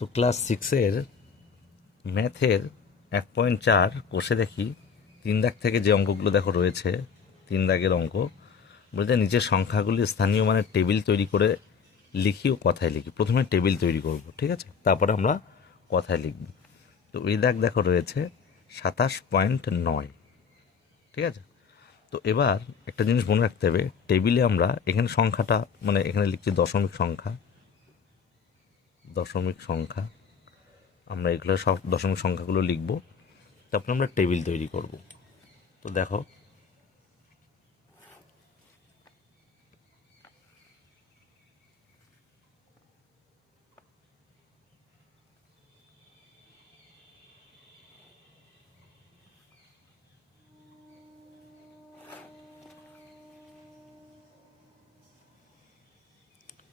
তো ক্লাস 6-এর ম্যাথের 1.4 কোষে দেখি 3 দাগ থেকে যে অঙ্কগুলো দেখো রয়েছে, 3 দাগের অঙ্ক বলতে নিচের সংখ্যাগুলি স্থানীয় মানের টেবিল তৈরি করে লিখি ও কথায় লিখি। প্রথমে টেবিল তৈরি করব, ঠিক আছে, তারপরে আমরা কথায় লিখব। তো এই দাগ দেখো রয়েছে 27.9, ঠিক আছে। তো এবার একটা জিনিস মনে রাখতে হবে, টেবিলে আমরা এখানে সংখ্যাটা মানে এখানে লিখছি দশমিক সংখ্যা, আমরা এগুলো সব দশমিক সংখ্যাগুলো লিখব, তারপরে আমরা টেবিল তৈরি করব। তো দেখো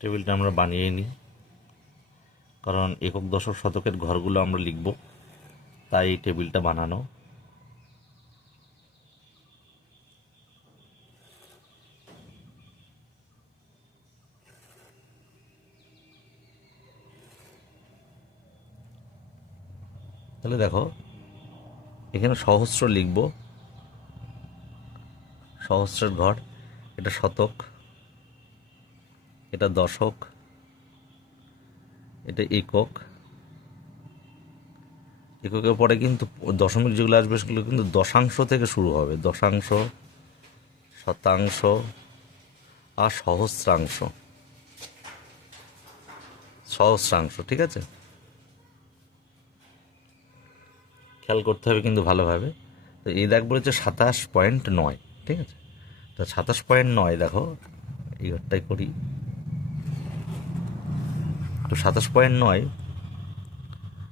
টেবিলটা আমরা বানিয়ে নিই, কারণ একক দশক শতকের ঘরগুলো আমরা লিখব, তাই এই টেবিলটা বানানো। তাহলে দেখো এখানে সহস্র লিখব, সহস্রের ঘর, এটা শতক, এটা দশক, এটা একক। এককের পরে কিন্তু দশমিক যেগুলো আসবে সেগুলো কিন্তু দশাংশ থেকে শুরু হবে, দশাংশ, শতাংশ আর সহস্রাংশ, ঠিক আছে। খেয়াল করতে হবে কিন্তু ভালোভাবে। তো এই দাগ বলেছে 27.9, ঠিক আছে। তো 27.9 দেখো এই ঘরটাই করি। তো 27.9,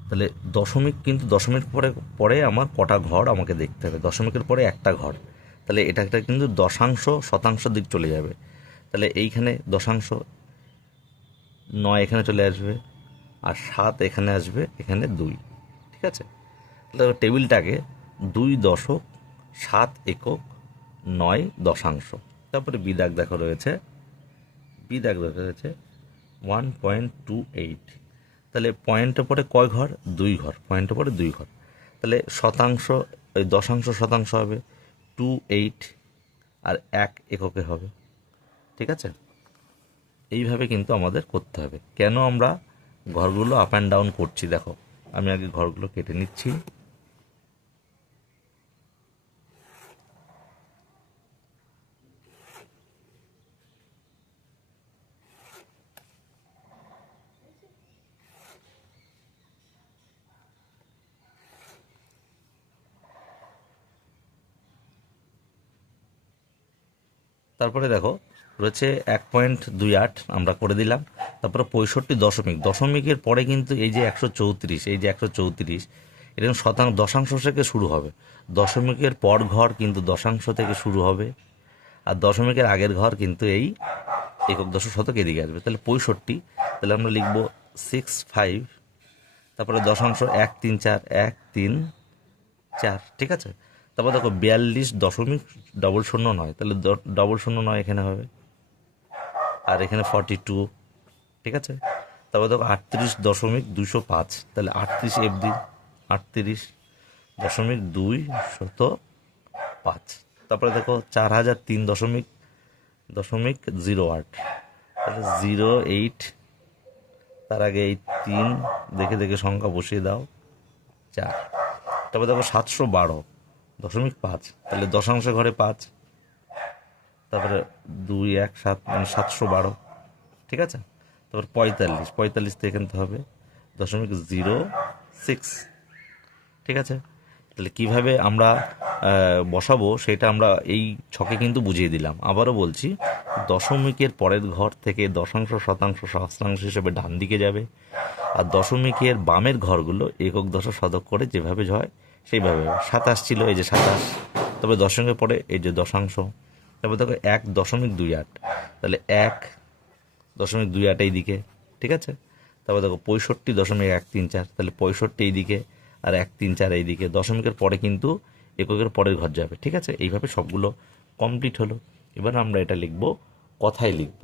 তাহলে দশমিক কিন্তু দশমিক পরে পরে আমার কটা ঘর আমাকে দেখতে হবে, দশমিকের পরে একটা ঘর, তাহলে এটা কিন্তু দশাংশ শতাংশের দিক চলে যাবে। তাহলে এইখানে দশাংশ 9 এখানে চলে আসবে, আর 7 এখানে আসবে, এখানে 2, ঠিক আছে। তাহলে টেবিলটাকে 2 দশক, 7 একক, 9 দশাংশ। তারপরে বিদাগ দেখো রয়েছে, 1.28। তাহলে পয়েন্টের পরে কয় ঘর? 2 ঘর, পয়েন্টের পরে 2 ঘর। তাহলে শতাংশ, ওই দশাংশ শতাংশ হবে 28, আর 1 এককে হবে, ঠিক আছে। এইভাবে কিন্তু আমাদের করতে হবে। কেন আমরা ঘরগুলো আপ অ্যান্ড ডাউন করছি দেখো, আমি আগে ঘরগুলো কেটে নিচ্ছি। তারপরে দেখো রয়েছে 1.28 আমরা করে দিলাম। তারপরে 65 দশমিকের পরে কিন্তু এই যে 134, এটা দশাংশ থেকে শুরু হবে। দশমিকের পর ঘর কিন্তু দশাংশ থেকে শুরু হবে, আর দশমিকের আগের ঘর কিন্তু এই একক দশক শতক এদিকে আসবে। তাহলে 65, তাহলে আমরা লিখবো 65, তারপরে দশাংশ 134, ঠিক আছে। তারপর দেখো 42.009, তাহলে 009 এখানে হবে, আর এখানে 42, ঠিক আছে। তারপর দেখো 38.205, তাহলে 38 FD, 38.205। তারপরে দেখো 4003.08, তাহলে 08, তার আগে এই 3 দেখে দেখে সংখ্যা বসিয়ে দাও, 4। তারপরে দেখো 712.5, তাহলে দশাংশ ঘরে 5, তারপরে 2 1 7 মানে 712, ঠিক আছে। তারপর 45 থেকে এখানে হবে 0.06, ঠিক আছে। তাহলে কিভাবে আমরা বসাবো সেটা আমরা এই ছকে কিন্তু বুঝিয়ে দিলাম। আবারও বলছি, দশমিকের পরের ঘর থেকে দশাংশ শতাংশ সহস্রাংশ হিসেবে ডান দিকে যাবে, আর দশমিকের বামের ঘরগুলো একক দশক শতক করে যেভাবে হয় সেইভাবে। 27 ছিল, এই যে 27, তবে দশমিকের পরে এই যে দশাংশ, তারপর দেখো 1.28, তাহলে 1.28 এইদিকে, ঠিক আছে। তারপর দেখো 65.134, তাহলে 65 এইদিকে, আর 134 এইদিকে। দশমিকের পরে কিন্তু এককের পরের ঘর যাবে, ঠিক আছে। এইভাবে সবগুলো কমপ্লিট হলো। এবার আমরা এটা লিখব, কথায় লিখব।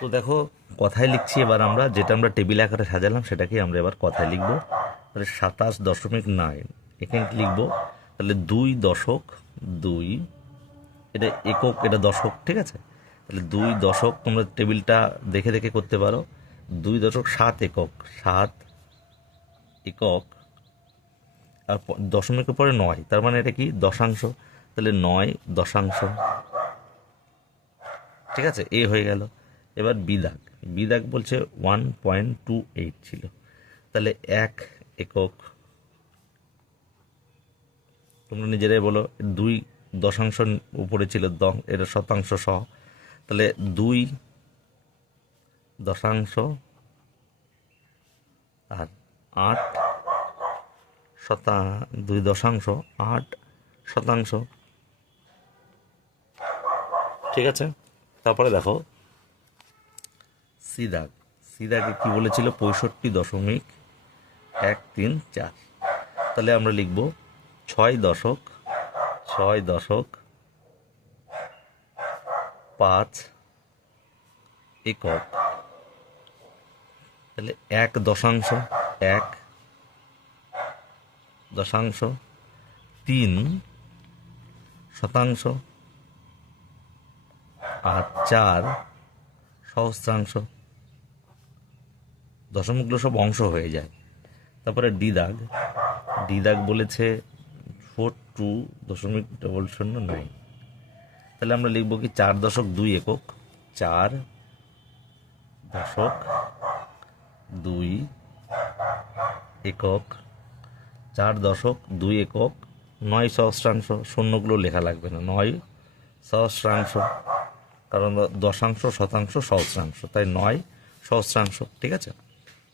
তো দেখো কথায় লিখছি এবার আমরা, যেটা আমরা টেবিল আকারে সাজালাম সেটাকেই আমরা এবার কথায় লিখবো। তাহলে 27.9 এখানে কি লিখবো, তাহলে 2.2, এটা একক এটা দশক, ঠিক আছে। তাহলে 2 দশক, তোমরা টেবিলটা দেখে দেখে করতে পারো। 2.7 একক, 7 একক, আর দশমিকের পরে 9, তার মানে এটা কি দশাংশ, তাহলে 9 দশাংশ, ঠিক আছে, এ হয়ে গেল। এবার বিদাগ, বিদাগ বলছে 1.28 ছিল, তাহলে 1 একক, তোমরা নিজেরাই বলো। 2 দশাংশ উপরে ছিল, এটা শতাংশ সহ, তাহলে 2 দশাংশ, আর 8 2 দশাংশ 8 শতাংশ, ঠিক আছে। তারপরে দেখো সিদাগ, সিদাগে কি বলেছিল, 65.134, তাহলে আমরা লিখব 6 দশক, 6 দশক 5 একক, তাহলে 1 দশাংশ, 1 দশাংশ, 3 শতাংশ, আর 4 সহস্রাংশ। দশমিকগুলো সব অংশ হয়ে যায়। তারপরে ডি দাগ, ডি দাগ বলেছে 42.009, তাহলে আমরা লিখবো কি 4.2 একক, 4 দশক 2 একক, 4 দশক 2 একক, 9 সহস্রাংশ, শূন্যগুলো লেখা লাগবে না, 9 সহস্রাংশ, কারণ দশাংশ শতাংশ সহস্রাংশ, তাই 9 সহস্রাংশ, ঠিক আছে।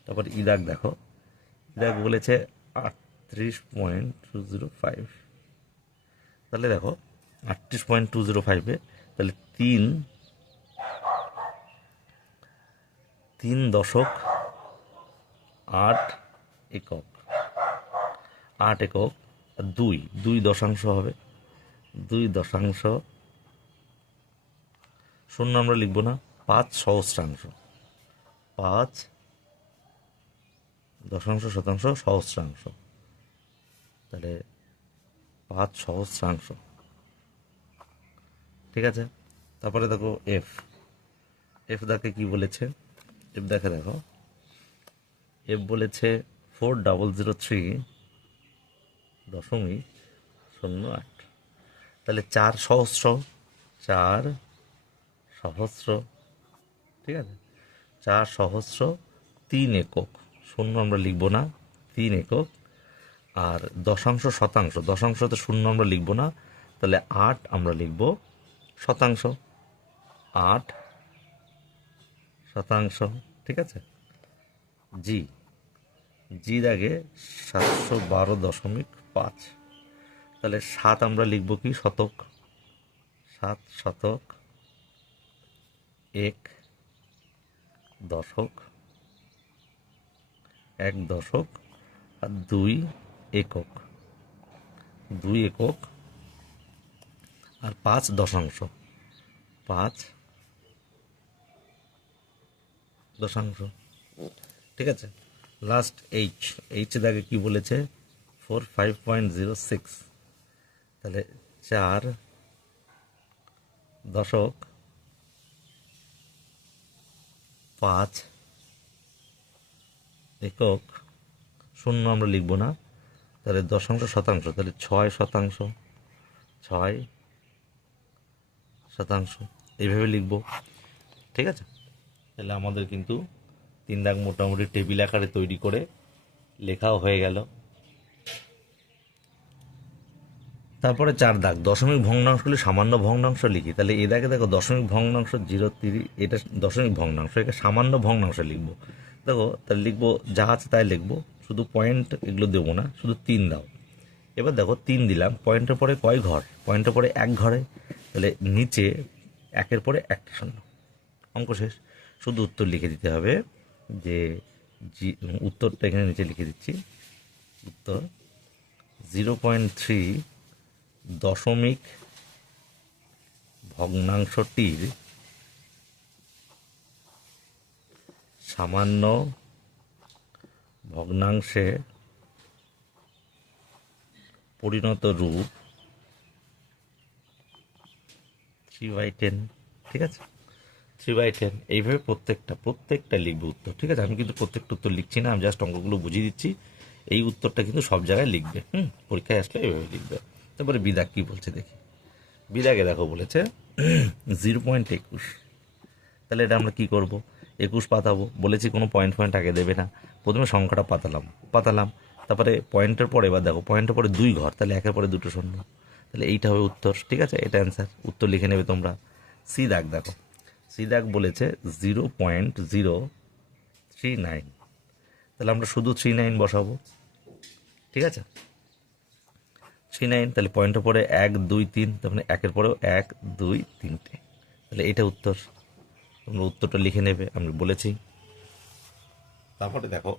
তারপর ইদাগ দেখো, ইদাগ বলেছে 38.205, তাহলে দেখো 38.205-এ তাহলে 3 দশক 8 একক, 8 একক, 2 দশাংশ হবে, 2 দশাংশ, শূন্য আমরা লিখবো না, 5 সহস্রাংশ, 5 দশাংশ শতাংশ সহস্রাংশ, তাহলে 5 সহস্রাংশ, ঠিক আছে। তারপরে দেখো এফ, এফ দেখে কি বলেছে, এফ দেখে দেখো, এফ বলেছে 4003.08, তাহলে 4 সহস্র, 4 সহস্র, ঠিক আছে, 4 সহস্র 3 একক, শূন্য আমরা লিখবো না, 3 একক, আর দশাংশ শতাংশ, দশাংশতে শূন্য আমরা লিখবো না, তাহলে 8 আমরা লিখব শতাংশ, 8 শতাংশ, ঠিক আছে। জি, জি দাগে 712.5, তাহলে 7 আমরা লিখব কি শতক, 7 শতক, 1 দশক, 1 দশক, আর 2 একক, 2 একক, আর 5 দশাংশ, 5 দশাংশ, ঠিক আছে। লাস্ট এইচ, এইচ দাগে কি বলেছে 45.06, তাহলে 4 দশক, 5 একক, শূন্য আমরা লিখব না, তাহলে দশাংশ শতাংশ, তাহলে 6 শতাংশ, 6 শতাংশ, এইভাবে লিখব, ঠিক আছে। তাহলে আমাদের কিন্তু 3 দাগ মোটামুটি টেবিল আকারে তৈরি করে লেখাও হয়ে গেল। তারপরে 4 দাগ, দশমিক ভগ্নাংশগুলি সামান্য ভগ্নাংশ লিখি, তাহলে এ দাগে দেখো দশমিক ভগ্নাংশ 0.3, এটা দশমিক ভগ্নাংশ, এটা সামান্য ভগ্নাংশ লিখবো। দেখো তাহলে লিখবো যা আছে তাই লিখবো, শুধু পয়েন্ট এগুলো দেবো না, শুধু 3 দাও। এবার দেখো 3 দিলাম, পয়েন্টের পরে কয় ঘর, পয়েন্টের পরে 1 ঘরে, তাহলে নিচে 1-এর পরে 1টা শূন্য, অঙ্ক শেষ। শুধু উত্তর লিখে দিতে হবে, যে উত্তরটা এখানে নিচে লিখে দিচ্ছি, উত্তর 0.3 দশমিক ভগ্নাংশটির সামান্য ভগ্নাংশে পরিণত রূপ 3/10, ঠিক আছে? 3/10 এইভাবে প্রত্যেকটা লিখবে উত্তর, ঠিক আছে? আমি কিন্তু প্রত্যেকটা উত্তর লিখছি না, আমি জাস্ট অঙ্কগুলো বুঝিয়ে দিচ্ছি। এই উত্তরটা কিন্তু সব জায়গায় লিখবে, পরীক্ষায় আসলে এইভাবে লিখবে। তারপরে বিদাগ কি বলছে দেখি। বিদাগে দেখো বলেছে 0.21, তাহলে এটা আমরা কি করব? 21 পাতাবো, বলেছি কোনো পয়েন্ট আগে দেবে না। প্রথমে সংখ্যাটা পাতালাম, তারপরে পয়েন্টের পরে, এবার দেখো পয়েন্টের পরে 2 ঘর, তাহলে একের পরে দুটো শূন্য, তাহলে এইটা হবে উত্তর, ঠিক আছে? এটা অ্যান্সার, উত্তর লিখে নেবে তোমরা। সি দাগ দেখো, সি দাগ বলেছে 0.039, তাহলে আমরা শুধু 39 বসাবো, ঠিক আছে? 39, তাহলে পয়েন্টের পরে 1 2 3, তার মানে একের পরেও 1 2 3টে, তাহলে এটা উত্তর। তোমরা উত্তরটা লিখে নেবে, আমি বলেছি। তারপরে দেখো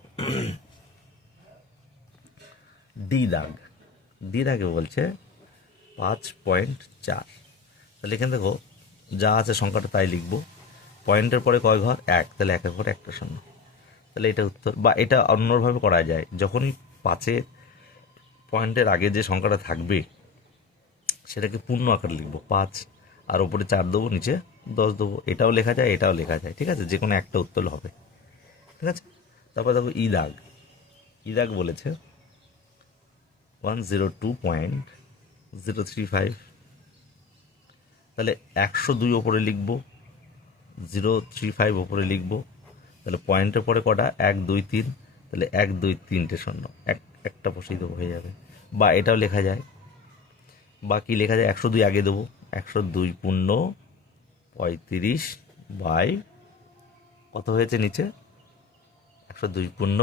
ডি দাগে বলছে 5.4, তাহলে এখানে দেখো যা আছে সংখ্যাটা তাই লিখবো। পয়েন্টের পরে কয় ঘর? 1, তাহলে একের পরে একটা শূন্য, তাহলে এটা উত্তর। বা এটা অন্যভাবে করা যায়, যখনই 5 পয়েন্টের আগে যে সংখ্যাটা থাকবে সেটাকে পূর্ণ আকারে লিখবো 5, আর ওপরে 4 দেবো, নিচে 10 দেবো, এটাও লেখা যায়, ঠিক আছে? যে কোনো একটা উত্তর হবে, ঠিক আছে? তারপর দেখো ই দাগ বলেছে 102.035, তাহলে 102 ওপরে লিখবো, 035 ওপরে লিখবো, তাহলে পয়েন্টের পরে কটা? 1 2 3, তাহলে 1 2 3টে শূন্য, একটা বসিয়ে দেবো, হয়ে যাবে। বা এটাও লেখা যায়, বা কি লেখা যায়? 102 আগে দেবো, 102 পূর্ণ 35 বাই কত হয়েছে নিচে? 102 পূর্ণ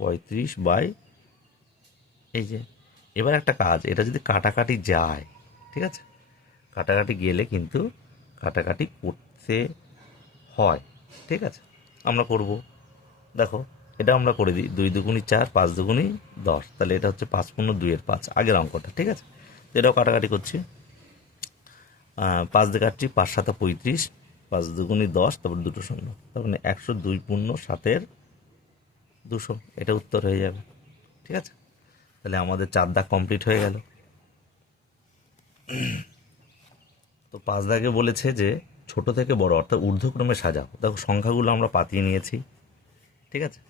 35 বাই, এই যে। এবার একটা কাজ, এটা যদি কাটাকাটি যায়, ঠিক আছে? কাটাকাটি গেলে কিন্তু কাটাকাটি করতে হয়, ঠিক আছে? আমরা করব, দেখো এটা আমরা করে দিই। 2 দুগুণি 4, 5 দুগুণি 10, তাহলে এটা হচ্ছে 5 পূর্ণ 2 5, আগের অঙ্কটা, ঠিক আছে? এটাও কাটাকাটি করছি, 5 দিয়ে কাটছি, 5 7 35, 5 দুগুণি 10, তারপর দুটো শূন্য, তার মানে 102 পূর্ণ 7-এর 200, এটা উত্তর হয়ে যাবে, ঠিক আছে? তাহলে আমাদের 4 দাগ কমপ্লিট হয়ে গেল। তো 5 দাগে বলেছে যে ছোট থেকে বড় অর্থাৎ ঊর্ধ্বক্রমে সাজাও। দেখো সংখ্যাগুলো আমরা পাতিয়ে নিয়েছি, ঠিক আছে?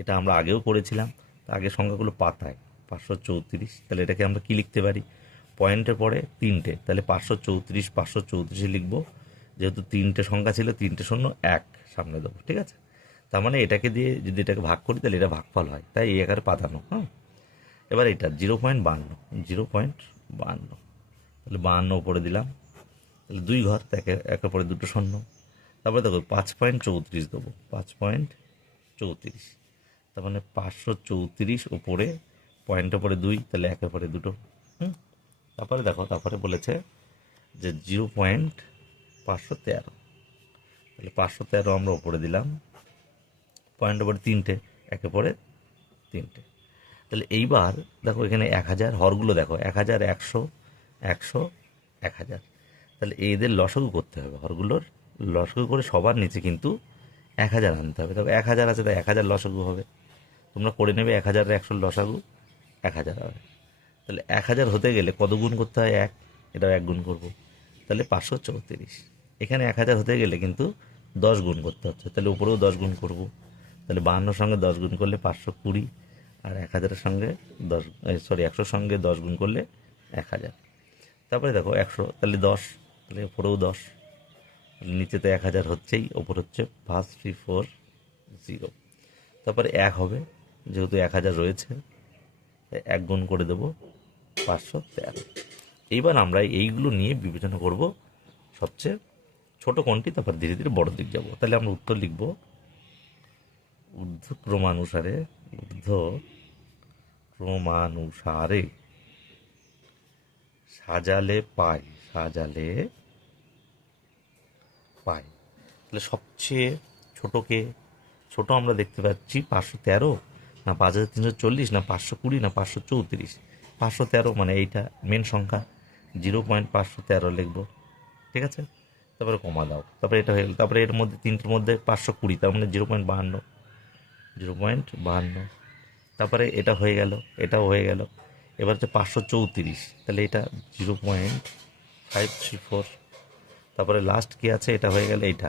এটা আমরা আগেও করেছিলাম, আগে সংখ্যাগুলো পাতায় 534, তাহলে এটাকে আমরা কি লিখতে পারি? পয়েন্টের পরে 3টে, তাহলে 534 লিখবো। যেহেতু 3টে সংখ্যা ছিল, 3টে শূন্য 1 সামনে দেবো, ঠিক আছে? তার মানে এটাকে দিয়ে যদি এটাকে ভাগ করি তাহলে এটা ভাগফল হয়, তাই এই আকারে পাতানো। এবার এটা 0.52, তাহলে 52 উপরে দিলাম, তাহলে 2 ঘর, একের পরে দুটো শূন্য। তারপরে দেখো 5.34 দেবো, 5.34, তার মানে 534 উপরে পয়েন্টের পরে 2, তাহলে একের পরে দুটো। তারপরে দেখো, তারপরে বলেছে যে 0.513, তাহলে 513 আমরা উপরে দিলাম, পয়েন্টের পরে 3টে, একের পরে 3টে। তাহলে এইবার দেখো এখানে 1000, হরগুলো দেখো 1000, 100, 100, 1000, তাহলে এদের লসাগু করতে হবে, হরগুলোর লসাগু করে সবার নিচে কিন্তু 1000 আনতে হবে। দেখো 1000 আছে, তাই 1000 লসাগু হবে, তোমরা করে নেবে। 1000 আর 100 লসাগু 1000 হবে। তাহলে 1000 হতে গেলে কত গুণ করতে হয়? 1, এটাও 1 গুণ করবো, তাহলে 534। এখানে 1000 হতে গেলে কিন্তু 10 গুণ করতে হচ্ছে, তাহলে উপরেও 10 গুণ করব, তাহলে 52 সঙ্গে 10 গুণ করলে 520, আর 1000-এর সঙ্গে 100-র সঙ্গে 10 গুণ করলে 1000। তারপরে দেখো 100, তাহলে 10, তাহলে উপরেও 10, তাহলে নিচে তো 1000 হচ্ছেই, ওপর হচ্ছে 5340। তারপরে 1 হবে, যেহেতু 1000 রয়েছে 1 গুণ করে দেবো, 513। এইবার আমরা এইগুলো নিয়ে বিবেচনা করব সবচেয়ে ছোট কোনটি, তারপর ধীরে ধীরে বড় দিক যাব। তাহলে আমরা উত্তর লিখব ঊর্ধ্বক্রমানুসারে সাজালে পাই, তাহলে সবচেয়ে ছোট আমরা দেখতে পাচ্ছি 513, না 5340, না 520, না 534। 513 মানে এইটা মেন সংখ্যা, 0.513 লিখবো, ঠিক আছে? তারপরে কমা দাও, তারপরে এটা হয়ে গেল। তারপরে এর মধ্যে তিনটের মধ্যে 520, তার মানে 0.52, 0.52। তারপরে এটা হয়ে গেল, এটাও হয়ে গেল। এবার হচ্ছে 534, তাহলে এটা 0.534। তারপরে লাস্ট কি আছে, এটা হয়ে গেল এইটা,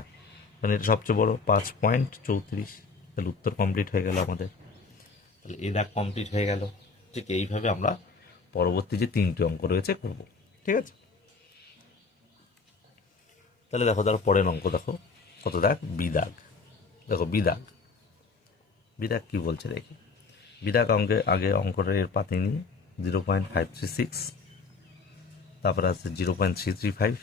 মানে এটা সবচেয়ে বড় 5.34। তাহলে উত্তর কমপ্লিট হয়ে গেল আমাদের। তাহলে এই দাগ কমপ্লিট হয়ে গেল। ঠিক এইভাবে আমরা পরবর্তী যে তিনটি অঙ্ক রয়েছে করব। ঠিক আছে, তাহলে দেখো তার পরের অঙ্ক দেখো কত দাগ, বি দাগ। দেখো বি দাগ, বি দাগ কী বলছে দেখি। বি দাগ আগে অঙ্কটা এর পাতে নিই 0.536, তারপরে আছে 0.335,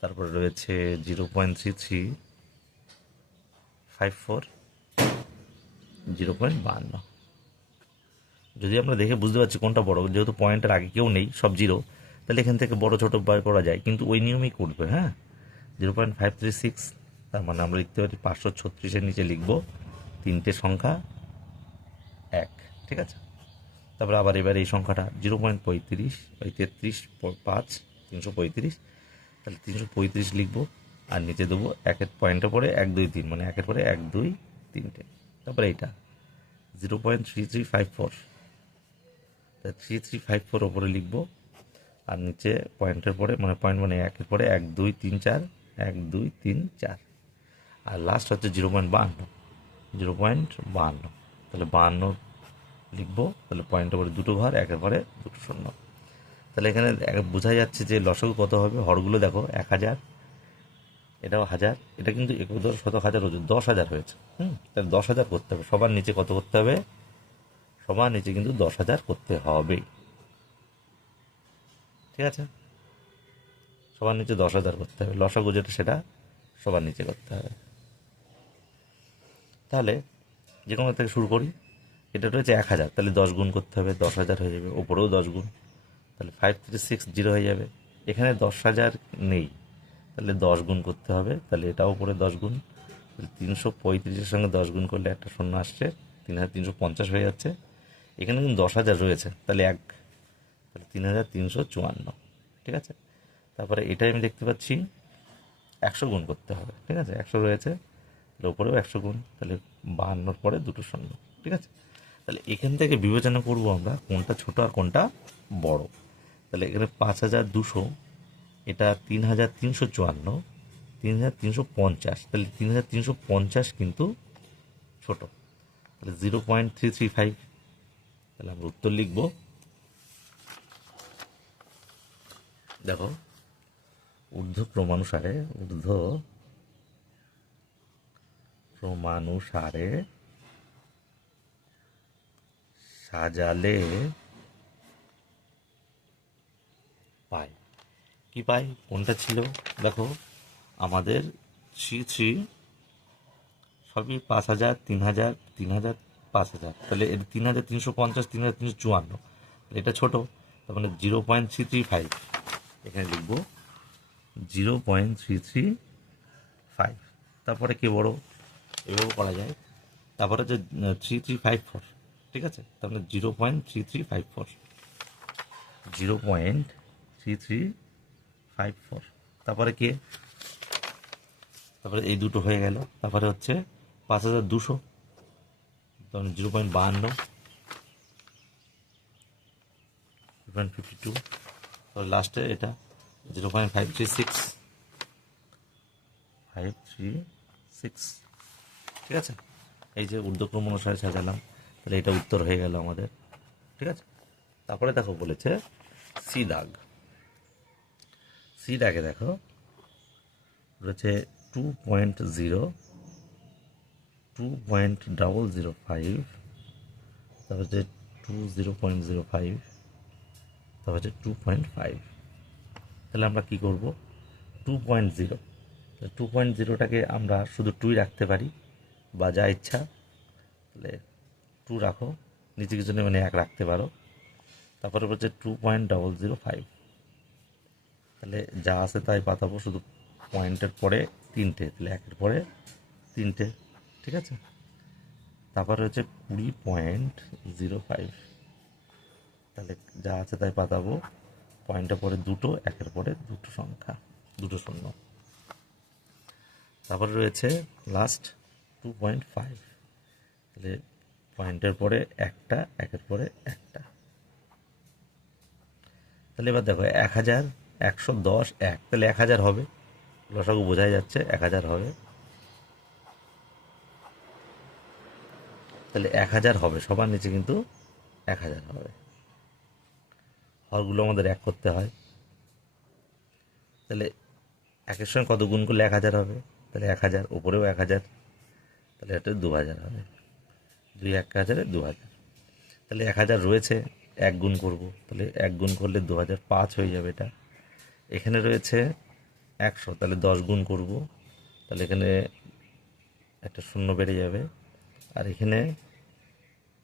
তারপরে রয়েছে 0.3354, 0.52। যদি আমরা দেখে বুঝতে পারছি কোনটা বড়, যেহেতু পয়েন্টের আগে কেউ নেই, সব জিরো, তাহলে এখান থেকে বড় ছোটো বার করা যায়, কিন্তু ওই নিয়মেই করবে। হ্যাঁ, 0.536, তার মানে আমরা লিখতে পারি 536-এর নিচে লিখব তিনটে সংখ্যা 1। ঠিক আছে, তারপরে আবার এবার এই সংখ্যাটা 0.35, ওই 33.5, 335, তাহলে 335 লিখবো, আর নিচে দেবো একের পয়েন্টে পরে 1 2 3, মানে একের পরে 1 2 3টে। তারপরে এইটা 0.3354, 3354 ওপরে লিখবো, আর নিচে পয়েন্টের পরে, মানে পয়েন্ট মানে একের পরে 1 2 3 4, 1 2 3 4, আর লাস্ট হচ্ছে 0.52, 0.52। তাহলে 52 লিখবো, তাহলে পয়েন্টের পরে দুটো ঘর, একের পরে দুটো শূন্য। তাহলে এখানে বোঝা যাচ্ছে যে লসাগু কত হবে। হরগুলো দেখো 1000, এটাও 1000, এটা কিন্তু 11 শতক হাজার হচ্ছে 10,000 হয়েছে। তাহলে 10,000 করতে হবে। সবার নিচে কত করতে হবে, সবার নিচে কিন্তু 10,000 করতে হবে। ঠিক আছে, সবার নিচে 10,000 করতে হবে। লসাগু যেটা সেটা সবার নিচে করতে হবে। তাহলে যে কোনো থেকে শুরু করি। এটা রয়েছে 1000, তাহলে 10 গুণ করতে হবে, 10,000 হয়ে যাবে। ওপরেও 10 গুণ, তাহলে 5360 হয়ে যাবে। এখানে 10,000 নেই, তাহলে 10 গুণ করতে হবে, তাহলে এটাও উপরে 10 গুণ। 335-এর সঙ্গে 10 গুণ করলে একটা শূন্য আসছে, 3350 হয়ে যাচ্ছে। এখানে কিন্তু 10,000 রয়েছে, তাহলে তাহলে 3354। ঠিক আছে, তারপরে এটাই আমি দেখতে পাচ্ছি 100 গুণ করতে হবে। ঠিক আছে, 100 রয়েছে, তাহলে উপরেও 100 গুণ, তাহলে 52-র পরে দুটো শূন্য। ঠিক আছে, তাহলে এখান থেকে বিবেচনা করব আমরা কোনটা ছোট আর কোনটা বড়। তাহলে এখানে 5200, এটা 3354, 3350, তাহলে 3350 কিন্তু ছোট, তাহলে 0.335। তাহলে আমরা উত্তর লিখব, দেখো ঊর্ধ্বক্রমানুসারে সাজালে পাই। কি পাই, কোনটা ছিল দেখো, আমাদের 3 সবই 5000, 3000, 3000, 5000, তাহলে এটা 3350, 3354, এটা ছোট, তার মানে 0.335। এখানে লিখব 0.335। তারপরে কি বড়, এভাবে করা যায়। তারপরে যে 3354, ঠিক আছে, তাহলে 0.3354, 0.3354। তারপরে কে, তারপরে এই দুটো হয়ে গেল। তারপরে হচ্ছে 5200, তাহলে 0.52, 0.52। তারপরে লাস্টে এটা 0.536, 536। ঠিক আছে, এই যে ঊর্ধ্বক্রম অনুসারে সাজালাম, তাহলে এটা উত্তর হয়ে গেল আমাদের। ঠিক আছে, তারপরে দেখো বলেছে সি দাগ। সি দাগে দেখো রয়েছে 2.0, 2.005, তারপর হচ্ছে 0.05, তারপর হচ্ছে 2.5। তাহলে আমরা কি করব, 2.0, 2.0টাকে আমরা শুধু 2 রাখতে পারি, বা যা ইচ্ছা, তাহলে 2 রাখো, নিচে কিছু নেই মানে 1 রাখতে পারো। তারপরে হচ্ছে 2.005, তাহলে যা আছে তাই পাতাবো, শুধু পয়েন্টের পরে 3টে, তাহলে 1-এর পরে 3টে। ঠিক আছে, তারপরে হচ্ছে 20.05, তাহলে যা আছে তাই পাতাবো, পয়েন্টের পরে দুটো, একের পরে দুটো সংখ্যা, দুটো শূন্য। তারপরে রয়েছে লাস্ট 2.5, তাহলে পয়েন্টের পরে একটা, একের পরে একটা। তাহলে এবার দেখো 1000, 110, 1, তাহলে 1000 হবে, লসাগু বোঝাই যাচ্ছে 1000 হবে। তাহলে 1000 হবে, সবার নিচে কিন্তু 1000 হবে। হরগুলো আমাদের এক করতে হয়, তাহলে একের সঙ্গে কত গুণ করলে 1000 হবে? তাহলে 1000, উপরেও 1000, তাহলে এটা 2000 হবে। 2 1000, 2000। তাহলে 1000 রয়েছে, 1 গুণ করব, তাহলে 1 গুণ করলে 2005 হয়ে যাবে এটা। এখানে রয়েছে 100, তাহলে 10 গুণ করব, তাহলে এখানে একটা শূন্য বেড়ে যাবে। আর এখানে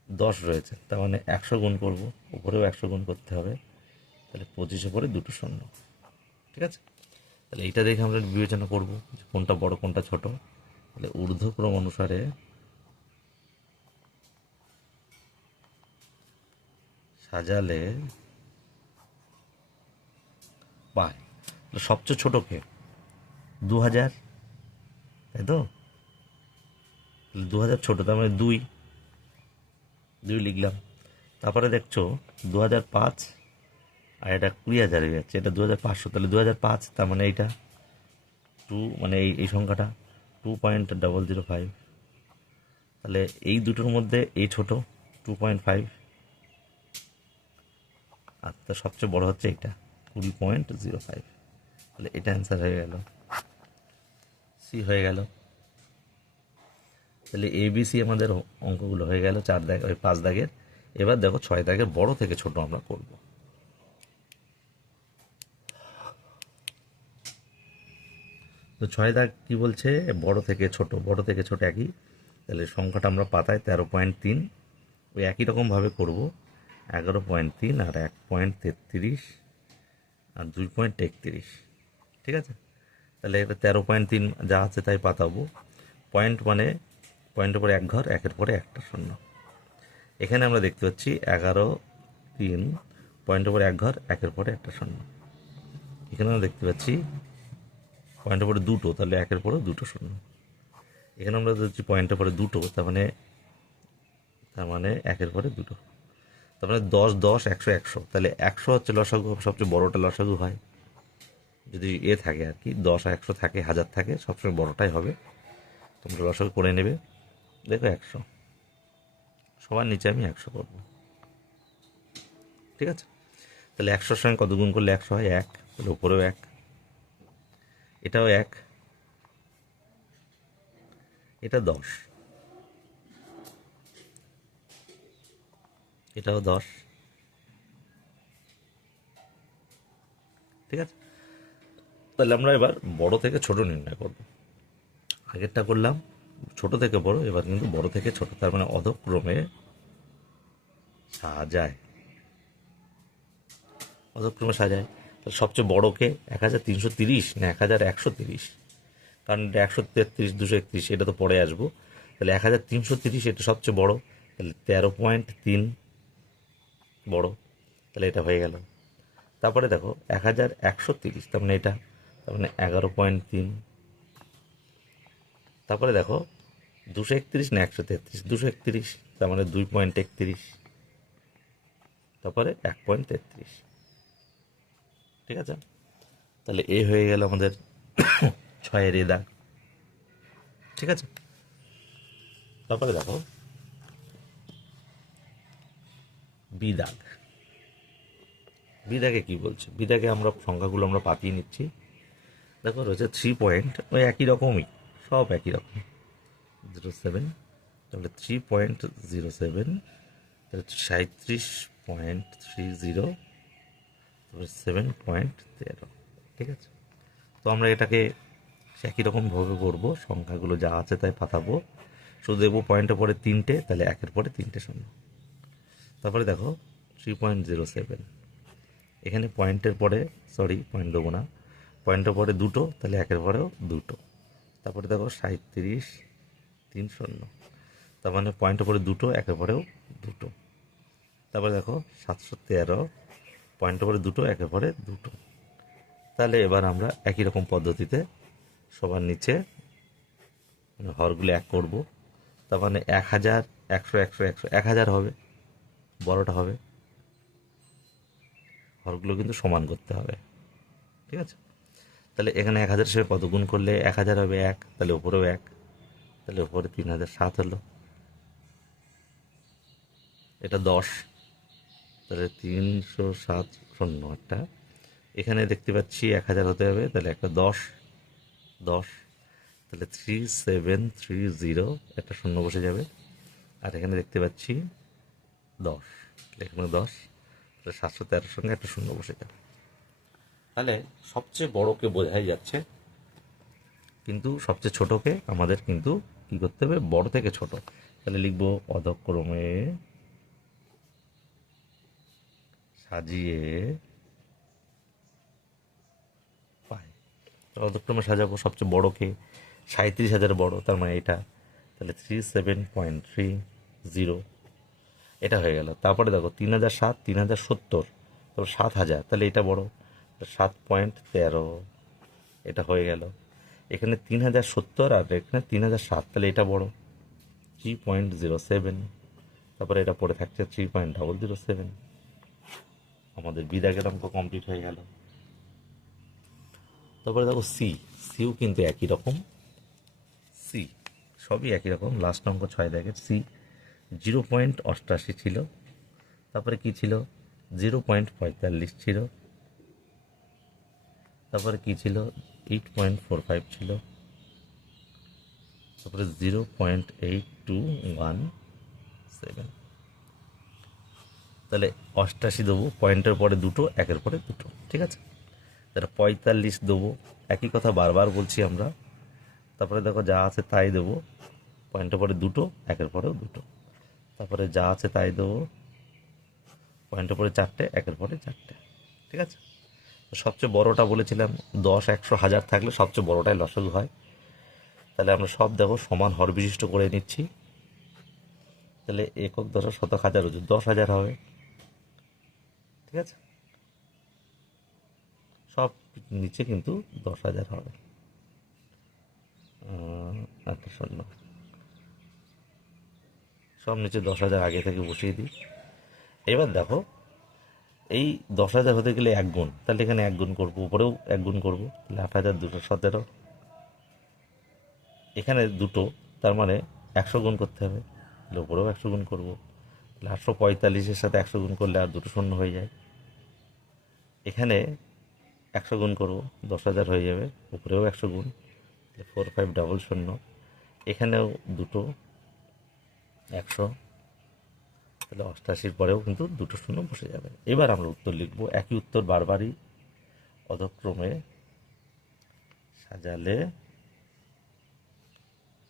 10 রয়েছে, তার মানে 100 গুণ করব, উপরেও 100 গুণ করতে হবে, তাহলে 25 পরে দুটো শূন্য। ঠিক আছে, তাহলে এইটা দেখে আমরা বিবেচনা করব যে কোনটা বড় কোনটা ছোট। তাহলে ঊর্ধ্বক্রম অনুসারে সাজালে পায়। সবচেয়ে ছোট কে? 2000, তাই তো? 2000 ছোট, তার মানে 2 লিখলাম। তারপরে দেখছো 2005, আর এটা 20,000 হয়ে যাচ্ছে, এটা 2500, তাহলে 2005, তার মানে এইটা 2, মানে এই সংখ্যাটা 2.005। তাহলে এই দুটোর মধ্যে এই ছোট 2.5, আর তার সবচেয়ে বড় হচ্ছে এটা 20.05। তাহলে এটা অ্যান্সার হয়ে গেল, সি হয়ে গেল। তাহলে ABC আমাদের অঙ্কগুলো হয়ে গেল 4 দাগ, ওই 5 দাগের। এবার দেখো 6 দাগের বড় থেকে ছোট আমরা করব। তো 6 দাগ কি বলছে? বড় থেকে ছোট, বড় থেকে ছোট একই। তাহলে সংখ্যাটা আমরা পাতায় 13.3, ওই একই রকমভাবে করব। 11.3 আর 1.33 আর 2.31। ঠিক আছে, তাহলে এটা 13.3 যা আছে তাই পাতাবো। পয়েন্ট মানে পয়েন্টের পরে এক ঘর, একের পরে একটা শূন্য। এখানে আমরা দেখতে পাচ্ছি 11.3, পয়েন্টের পরে এক ঘর, একের পরে একটা শূন্য। এখানে আমরা দেখতে পাচ্ছি পয়েন্টের পরে দুটো, তাহলে একের পরে দুটো শূন্য। এখানে আমরা দেখছি পয়েন্টের পরে দুটো, তার মানে একের পরে দুটো। তার মানে 10, 10, 100, 100, তাহলে 100 হচ্ছে লসাগু, সবচেয়ে বড়টা লসাগু হয় যদি থাকে আর কি। 10 আর 100 থাকে, 1000 থাকে, সবসময় বড়টাই হবে। তোমরা লসাগু করে নেবে। দেখো 100, সবার নিচে আমি 100 করবো। ঠিক আছে, তাহলে 100-র সঙ্গে কত গুণ করলে 100 হয়? 1, তাহলে উপরেও 1, এটাও 1, এটা 10, এটাও 10। ঠিক আছে, তাহলে আমরা এবার বড় থেকে ছোট নির্ণয় করব। আগেরটা করলাম ছোট থেকে বড়, এবার কিন্তু বড় থেকে ছোট, তার মানে অধক্রমে সাজায়, অধক্রমে সাজায়। তাহলে সবচেয়ে বড়কে 1330 না 1130? কারণ এটা 133, 231, এটা তো পরে আসবো। তাহলে 1330 এটা সবচেয়ে বড়, তাহলে 13.3 বড়, তাহলে এটা হয়ে গেল। তারপরে দেখো 1130, তার মানে এটা, তার মানে 11.3। তারপরে দেখো 231 না 133? 231, তার মানে 2.31, তারপরে 1.33। ঠিক আছে, তাহলে এ হয়ে গেল আমাদের 6-এর এ দাগ। ঠিক আছে, তারপরে দেখো বি দাগ। বি দাগে কী বলছে? বি দাগে আমরা সংখ্যাগুলো আমরা পাতিয়ে নিচ্ছি। দেখো রয়েছে 3 পয়েন্ট, ওই একই রকমই, সব একই রকম, 07, তাহলে 3.07, তাহলে 37.30, তারপরে 7.13। ঠিক আছে, তো আমরা এটাকে একই রকমভাবে করবো, সংখ্যাগুলো যা আছে তাই পাতাবো, শুধু দেখবো পয়েন্টের পরে 3টে, তাহলে একের পরে 3টে শূন্য। তারপরে দেখো 3.07, এখানে পয়েন্টের পরে, পয়েন্ট দেবো না, পয়েন্টের পরে দুটো, তাহলে একের পরেও দুটো। তারপরে দেখো 37.30, তার মানে পয়েন্টের পরে দুটো, একের পরেও দুটো। তারপরে দেখো 713, পয়েন্টের পরে দুটো, একের পরে দুটো। তাহলে এবার আমরা একই রকম পদ্ধতিতে সবার নিচে হরগুলো এক করব। তার মানে 1000, 100, 100, 100, 1000 হবে, বড়টা হবে। হরগুলো কিন্তু সমান করতে হবে, ঠিক আছে? তাহলে এখানে 1000 সঙ্গে কত গুণ করলে 1000 হবে? 1। তাহলে উপরেও 1, তাহলে উপরে 3007 হলো। এটা 10, তাহলে 307 শূন্য একটা। এখানে দেখতে পাচ্ছি 1000 হতে হবে, তাহলে একটা 10, 10, তাহলে 3730 একটা শূন্য বসে যাবে। আর এখানে দেখতে পাচ্ছি 10, এখানে 10, তাহলে 713 সঙ্গে একটা শূন্য বসে যাবে। তাহলে সবচেয়ে বড়কে বোঝাই যাচ্ছে, কিন্তু সবচেয়ে ছোটকে আমাদের কিন্তু কি করতে হবে? বড় থেকে ছোট। তাহলে লিখবো অধক্রমে সাজিয়ে পাই। অধক্রমে সাজাবো, সবচেয়ে বড়কে 37,000 বড়, তার মানে এটা। তাহলে 37.30 এটা হয়ে গেল। তারপরে দেখো 3007, 3070, তারপর 7000, তাহলে এটা বড়, 7.13 এটা হয়ে গেল। এখানে 3070 আর এখানে 3007, তাহলে এটা বড়, 3.07। তারপরে এটা পড়ে থাকছে 3.007। আমাদের বিদাগের অঙ্ক কমপ্লিট হয়ে গেল। তারপরে দেখো সিও কিন্তু একই রকম। সি সবই একই রকম। লাস্ট অঙ্ক 6 দেখে সি 0.88 ছিল। তারপরে কি ছিল? 0.45 ছিল। তারপরে কি ছিল? 8.45 ছিল। তারপরে 0.8217। তাহলে 88 দেবো, পয়েন্টের পরে দুটো, একের পরে দুটো, ঠিক আছে? তাহলে 45 দেবো, একই কথা বারবার বলছি আমরা। তারপরে দেখো যা আছে তাই দেবো, পয়েন্টের পরে দুটো, একের পরেও দুটো। তারপরে যা আছে তাই দেবো, পয়েন্টের পরে চারটে, একের পরে চারটে, ঠিক আছে? সবচেয়ে বড়টা বলেছিলাম 10, 100, 1000 থাকলে সবচেয়ে বড়টাই লসাগু হয়। তাহলে আমরা সব দেখো সমান হর বিশিষ্ট করে নিচ্ছি। তাহলে একক, দশক, শতক, হাজার, 10,000 হবে, ঠিক আছে? সব নিচে কিন্তু 10,000 হবে। একটা শূন্য, সব নিচে 10,000 আগে থেকে বসিয়ে দিই। এবার দেখো এই 10,000 হতে গেলে 1 গুণ, তাহলে এখানে 1 গুণ করবো, উপরেও 1 গুণ করবো, তাহলে 8,217। এখানে দুটো, তার মানে 100 গুণ করতে হবে, তাহলে উপরেও 100 গুণ করবো, তাহলে 845-এর সাথে 100 গুণ করলে আর দুটো শূন্য হয়ে যায়। এখানে 100 গুণ করবো, 10,000 হয়ে যাবে, উপরেও 100 গুণ, 4500। এখানেও দুটো 100, তাহলে 88-র পরেও কিন্তু দুটো শূন্য বসে যাবে। এবার আমরা উত্তর লিখবো, একই উত্তর বারবারই অধক্রমে সাজালে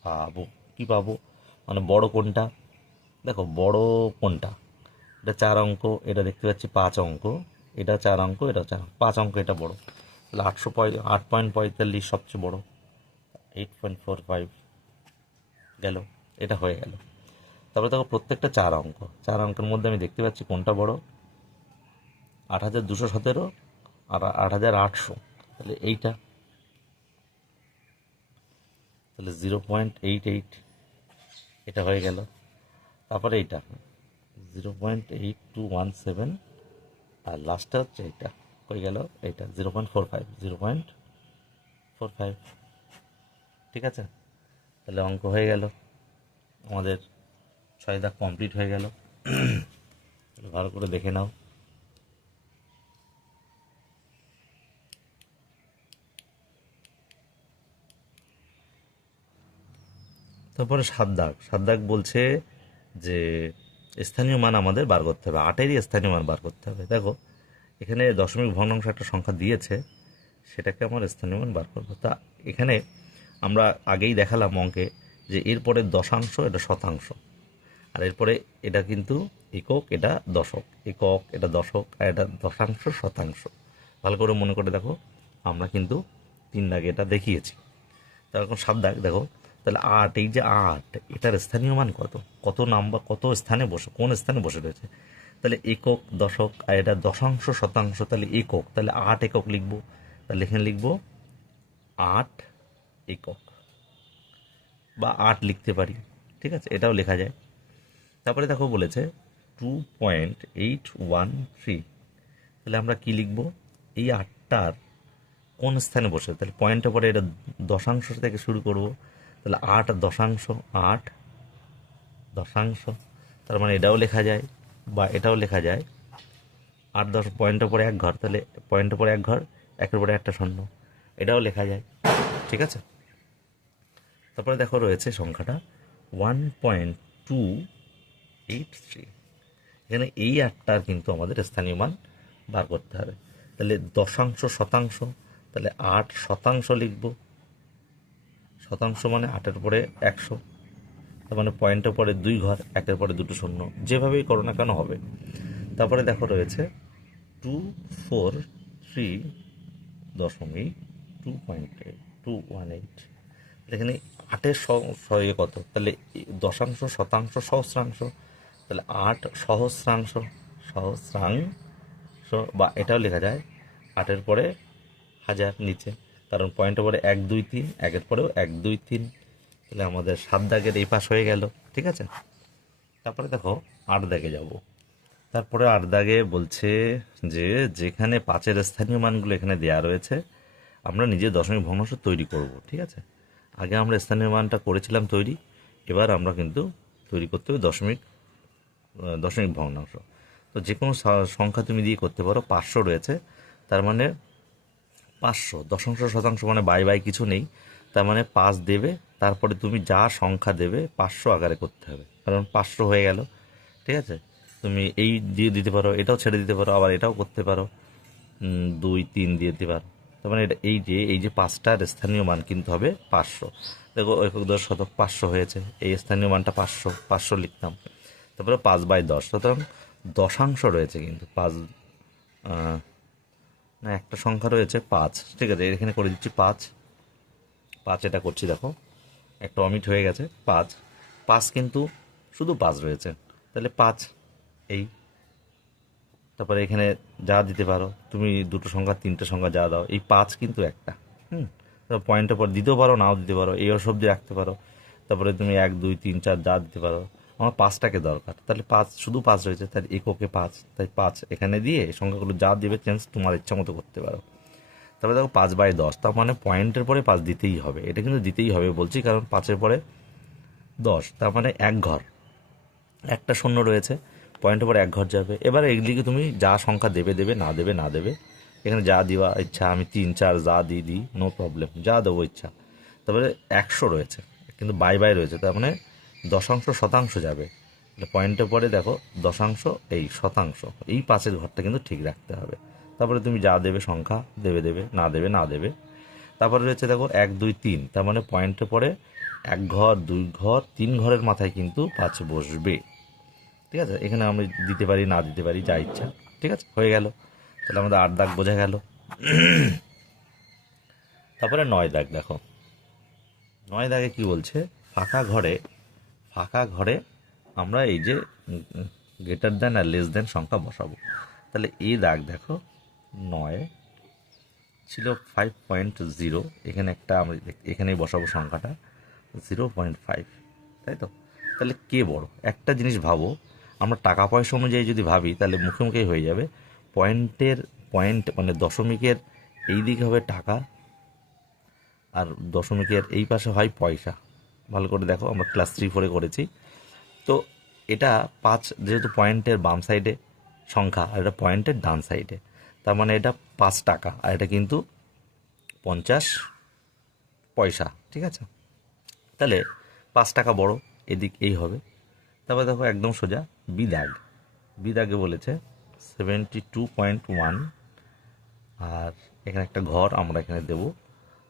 পাবো। কি পাবো? মানে বড় কোনটা? দেখো বড় কোনটা, এটা 4 অঙ্ক, এটা দেখতে পাচ্ছি 5 অঙ্ক, এটা 4 অঙ্ক, এটা 4, 5 অঙ্ক, এটা বড়। তাহলে 8.45 সবচেয়ে বড়, 8.45 গেল, এটা হয়ে গেল। তারপরে দেখো প্রত্যেকটা 4 অঙ্ক, 4 অঙ্কের মধ্যে আমি দেখতে পাচ্ছি কোনটা বড়, 8,217 আর 8,800, তাহলে এইটা। তাহলে 0.88 এটা হয়ে গেল। তারপরে এইটা 0.8217, আর লাস্টটা হচ্ছে এইটা, হয়ে গেল এইটা 0.45, 0.45, ঠিক আছে? তাহলে অঙ্ক হয়ে গেল আমাদের, 6 দাগ কমপ্লিট হয়ে গেল। তাহলে ভালো করে দেখে নাও। তারপরে 7 দাগ বলছে যে স্থানীয় মান আমাদের বার করতে হবে, 8-এরই স্থানীয় মান বার করতে হবে। দেখো এখানে দশমিক ভগ্নাংশ একটা সংখ্যা দিয়েছে, সেটাকে আমার স্থানীয় মান বার করবো। তা এখানে আমরা আগেই দেখালাম অঙ্কে যে এরপরে দশাংশ, এটা শতাংশ, আর এরপরে এটা কিন্তু একক, এটা দশক, একক, এটা দশক, আর এটা দশাংশ, শতাংশ। ভালো করে মনে করে দেখো, আমরা কিন্তু 3 দাগে এটা দেখিয়েছি। তারপর 7 দাগ দেখো, তাহলে 8, এই যে 8, এটার স্থানীয় মান কত, কত নাম্বার, কত স্থানে বসে, কোন স্থানে বসে রয়েছে? তাহলে একক দশক, আর এটা দশাংশ শতাংশ, তাহলে একক, তাহলে 8 একক লিখবো। তাহলে এখানে লিখবো 8 একক, বা 8 লিখতে পারি, ঠিক আছে, এটাও লেখা যায়। তারপরে দেখো বলেছে 2.813, তাহলে আমরা কি লিখবো, এই 8টার কোন স্থানে বসে, তাহলে পয়েন্টের পরে এটা দশাংশ থেকে শুরু করব, তাহলে 8 দশাংশ, 8 দশাংশ, তার মানে এটাও লেখা যায় বা এটাও লেখা যায়। 8 10 পয়েন্টের পরে এক ঘর, তাহলে পয়েন্টের পরে এক ঘর, একের পরে একটা শূন্য, এটাও লেখা যায়, ঠিক আছে। তারপরে দেখো রয়েছে সংখ্যাটা 1.283, এখানে এই 8টার কিন্তু আমাদের স্থানীয় মান বার করতে হবে। তাহলে দশাংশ শতাংশ, তাহলে 8 শতাংশ লিখব, শতাংশ মানে 8-এর পরে 100, তার মানে পয়েন্টের পরে 2 ঘর, একের পরে দুটো শূন্য, যেভাবেই করো না কেন হবে। তারপরে দেখো রয়েছে 243.218, এখানে 8-এর সহগে কত, তাহলে দশাংশ শতাংশ সহস্রাংশ, তাহলে 8 সহস্রাংশ, সহস্রাংশ, বা এটাও লেখা যায় 8-এর পরে 1000 নিচে, কারণ পয়েন্টের পরে 1 2 3, একের পরেও 1 2 3, তাহলে আমাদের 7 দাগের এই পাশ হয়ে গেল, ঠিক আছে। তারপরে দেখো 8 দাগে যাব। তারপরে 8 দাগে বলছে যে যেখানে 5-এর স্থানীয় মানগুলো এখানে দেয়া রয়েছে, আমরা নিজে দশমিক ভগ্নাংশ তৈরি করব, ঠিক আছে। আগে আমরা স্থানীয় মানটা করেছিলাম তৈরি, এবার আমরা কিন্তু তৈরি করতে হবে দশমিক ভগ্নাংশ। তো যে কোনো সংখ্যা তুমি দিয়ে করতে পারো। 500 রয়েছে, তার মানে 500 দশাংশ শতাংশ মানে বাই বাই কিছু নেই, তার মানে 5 দেবে, তারপরে তুমি যা সংখ্যা দেবে 500 আকারে করতে হবে, কারণ 500 হয়ে গেল, ঠিক আছে। তুমি এই দিয়ে দিতে পারো, এটাও ছেড়ে দিতে পারো, আবার এটাও করতে পারো, 2 3 দিয়ে দিতে পারো। তার মানে এটা এই যে 5টার স্থানীয় মান কিন্তু হবে 500। দেখো একক দশ শতক 500 হয়েছে, এই স্থানীয় মানটা 500 লিখতাম। তারপরে 5/10, সুতরাং দশাংশ রয়েছে কিন্তু 5, না একটা সংখ্যা রয়েছে 5, ঠিক আছে, এখানে করে দিচ্ছি 5 এটা করছি, দেখো একটা অমিট হয়ে গেছে, 5 কিন্তু শুধু 5 রয়েছে, তাহলে 5 এই। তারপরে এখানে যা দিতে পারো তুমি, দুটো সংখ্যা 3টে সংখ্যা যা দাও, এই 5 কিন্তু একটা, পয়েন্টের পর দিতেও পারো, নাও দিতে পারো, এই অসবজি রাখতে পারো। তারপরে তুমি 1 2 3 4 যা দিতে পারো, আমার 5টাকে দরকার, তাহলে 5 শুধু 5 রয়েছে, তাহলে এককে 5, তাই 5 এখানে দিয়ে এই সংখ্যাগুলো যা দিবে চেঞ্জ তোমার ইচ্ছা মতো করতে পারো। তারপরে দেখো 5/10, তার মানে পয়েন্টের পরে 5 দিতেই হবে, এটা কিন্তু দিতেই হবে বলছি, কারণ 5-এর পরে 10, তার মানে এক ঘর, একটা শূন্য রয়েছে, পয়েন্টের পরে এক ঘর যাবে। এবার এগুলিকে তুমি যা সংখ্যা দেবে দেবে, না দেবে না দেবে, এখানে যা দেওয়া ইচ্ছা, আমি 3 4 যা দিই নো প্রবলেম, যা দেবো ইচ্ছা। তারপরে 100 রয়েছে, কিন্তু বাই বাই রয়েছে, তার মানে দশাংশ শতাংশ যাবে, পয়েন্টের পরে দেখো দশাংশ, এই শতাংশ, এই 5-এর ঘরটা কিন্তু ঠিক রাখতে হবে। তারপরে তুমি যা দেবে সংখ্যা দেবে না দেবে না দেবে। তারপরে রয়েছে দেখো 1 2 3, তার মানে পয়েন্টের পরে 1 ঘর 2 ঘর 3 ঘরের মাথায় কিন্তু 5 বসবে, ঠিক আছে। এখানে আমি দিতে পারি না দিতে পারি, যা ইচ্ছা, ঠিক আছে, হয়ে গেল। তাহলে আমাদের 8 দাগ বোঝা গেল। তারপরে 9 দাগ দেখো, 9 দাগে কি বলছে, ফাঁকা ঘরে আমরা এই যে গ্রেটার দেন আর লেস দেন সংখ্যা বসাবো। তাহলে এই দাগ দেখো 9 ছিল 5.0, এখানে একটা আমরা এখানেই বসাবো সংখ্যাটা 0.5, তাই তো। তাহলে কে বড়, একটা জিনিস ভাবো, আমরা টাকা পয়সা অনুযায়ী যদি ভাবি তাহলে মুখে মুখেই হয়ে যাবে, পয়েন্ট মানে দশমিকের এই দিকে হবে টাকা, আর দশমিকের এই পাশে হয় পয়সা। ভালো করে দেখো, আমরা ক্লাস 3 4-এ করেছি। তো এটা 5, যেহেতু পয়েন্টের বাম সাইডে সংখ্যা আর এটা পয়েন্টের ডান সাইডে, তার মানে এটা 5 টাকা আর এটা কিন্তু 50 পয়সা, ঠিক আছে। তাহলে 5 টাকা বড়, এদিক এই হবে। তারপর দেখো একদম সোজা বি দাগে বলেছে 72.1, আর এখানে একটা ঘর আমরা এখানে দেবো,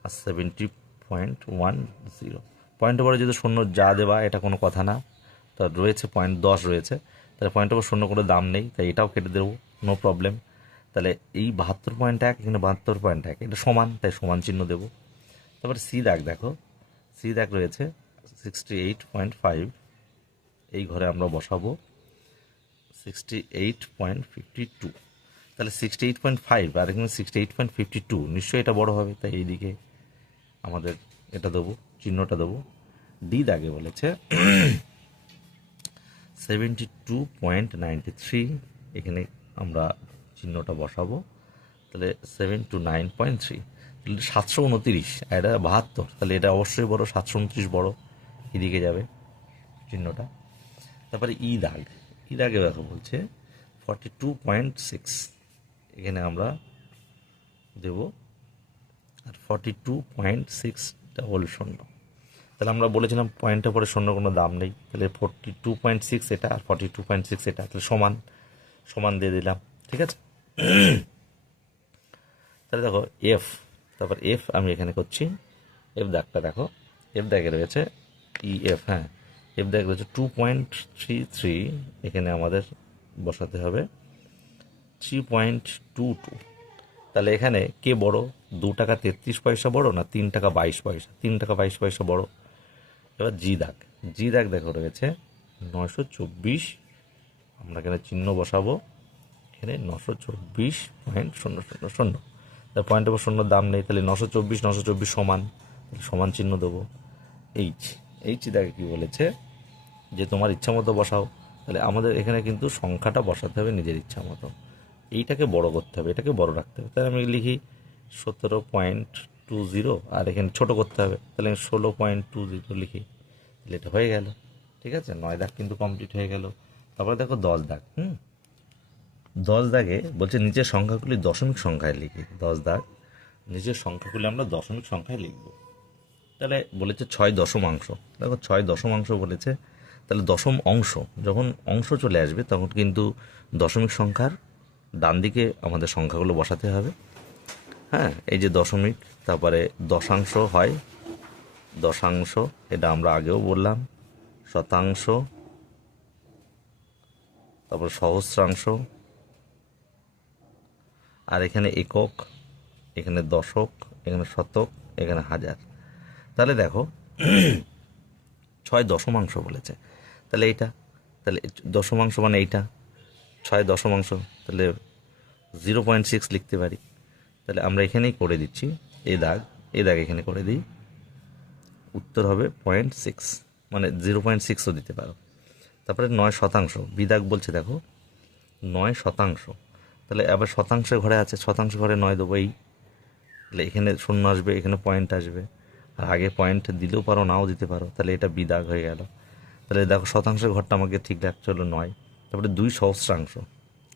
আর 70.10, পয়েন্টের পরে যদি শূন্য যা দেওয়া এটা কোনো কথা না, তা রয়েছে 10 রয়েছে, তাহলে পয়েন্টের পর শূন্য কোনো দাম নেই, তাই এটাও কেটে দেবো, নো প্রবলেম। তাহলে এই 72.1 এখানে 72.1, এটা সমান, তাই সমান চিহ্ন দেবো। তারপরে সি দাগ দেখো, সি দাগ রয়েছে 68.5, এই ঘরে আমরা বসাবো 68.52, তাহলে 68.5 আর এখানে 68.52, নিশ্চয়ই এটা বড় হবে, তাই এইদিকে আমাদের এটা দেবো, চিহ্নটা দেবো। ডি দাগে বলেছে 72.93, এখানে আমরা চিহ্নটা বসাবো, তাহলে 729.3, তাহলে 729, আর এটা 72, তাহলে এটা অবশ্যই বড়, 729 বড়, এদিকে যাবে চিহ্নটা। তারপরে ই দাগ, ই দাগে দেখো বলছে 42.6, এখানে আমরা দেব, আর 42.6টা হল শূন্য। তাহলে আমরা বলেছিলাম পয়েন্টের পরে শূন্য কোনো দাম নেই, তাহলে 42.6 এটা আর 42.6 এটা, তাহলে সমান সমান দিয়ে দিলাম, ঠিক আছে। তাহলে দেখো এফ, তারপর এফ আমি এখানে করছি, এফ দাগটা দেখো, এফ দাগে রয়েছে ই এফ, হ্যাঁ এফ দাগে রয়েছে 2.33, এখানে আমাদের বসাতে হবে 3.22। তাহলে এখানে কে বড়, 2 টাকা 33 পয়সা বড় না 3 টাকা 22 পয়সা? 3 টাকা 22 পয়সা বড়। এবার জি দাগ, জি দাগ দেখো রয়েছে 924, আমরা এখানে চিহ্ন বসাবো, এখানে 924.000, তার পয়েন্টের পর শূন্য দাম নেই, তাহলে 924 সমান, সমান চিহ্ন দেবো। এইচ, এইচ দাগে কী বলেছে যে তোমার ইচ্ছা মতো বসাও, তাহলে আমাদের এখানে কিন্তু সংখ্যাটা বসাতে হবে নিজের ইচ্ছা মতো, এইটাকে বড় করতে হবে, এটাকে বড় রাখতে হবে, তাহলে আমি লিখি 17.20, আর এখানে ছোট করতে হবে, তাহলে 16.20 লিখি, তাহলে এটা হয়ে গেল, ঠিক আছে। 9 দাগ কিন্তু কমপ্লিট হয়ে গেল। তারপরে দেখো 10 দাগ, 10 দাগে বলছে নিচের সংখ্যাগুলি দশমিক সংখ্যায় লিখি। 10 দাগ, নিচের সংখ্যাগুলি আমরা দশমিক সংখ্যায় লিখব। তাহলে বলেছে 6 দশমাংশ, দেখো 6 দশমাংশ বলেছে, তাহলে দশম অংশ, যখন অংশ চলে আসবে তখন কিন্তু দশমিক সংখ্যার ডান দিকে আমাদের সংখ্যাগুলো বসাতে হবে, হ্যাঁ। এই যে দশমিক, তারপরে দশাংশ হয়, দশাংশ এটা আমরা আগেও বললাম, শতাংশ, তারপর সহস্রাংশ, আর এখানে একক, এখানে দশক, এখানে শতক, এখানে হাজার। তাহলে দেখো 6 দশমাংশ বলেছে, তাহলে এইটা, তাহলে দশমাংশ মানে এইটা 6 দশমাংশ, তাহলে 0.6 লিখতে পারি। তাহলে আমরা এখানেই করে দিচ্ছি, এই দাগ, এই দাগ এখানে করে দিই, উত্তর হবে 0.6, মানে 0.6ও দিতে পারো। তারপরে 9 শতাংশ, বিদাগ বলছে দেখো 9 শতাংশ, তাহলে আবার শতাংশের ঘরে আছে, শতাংশ ঘরে 9 দেবো, এই, তাহলে এখানে শূন্য আসবে, এখানে পয়েন্ট আসবে, আর আগে পয়েন্ট দিলেও পারো নাও দিতে পারো, তাহলে এটা বিদাগ হয়ে গেল। তাহলে দেখো শতাংশের ঘরটা আমাকে ঠিক রাখতে হলো 9, তারপরে 2 সহস্রাংশ,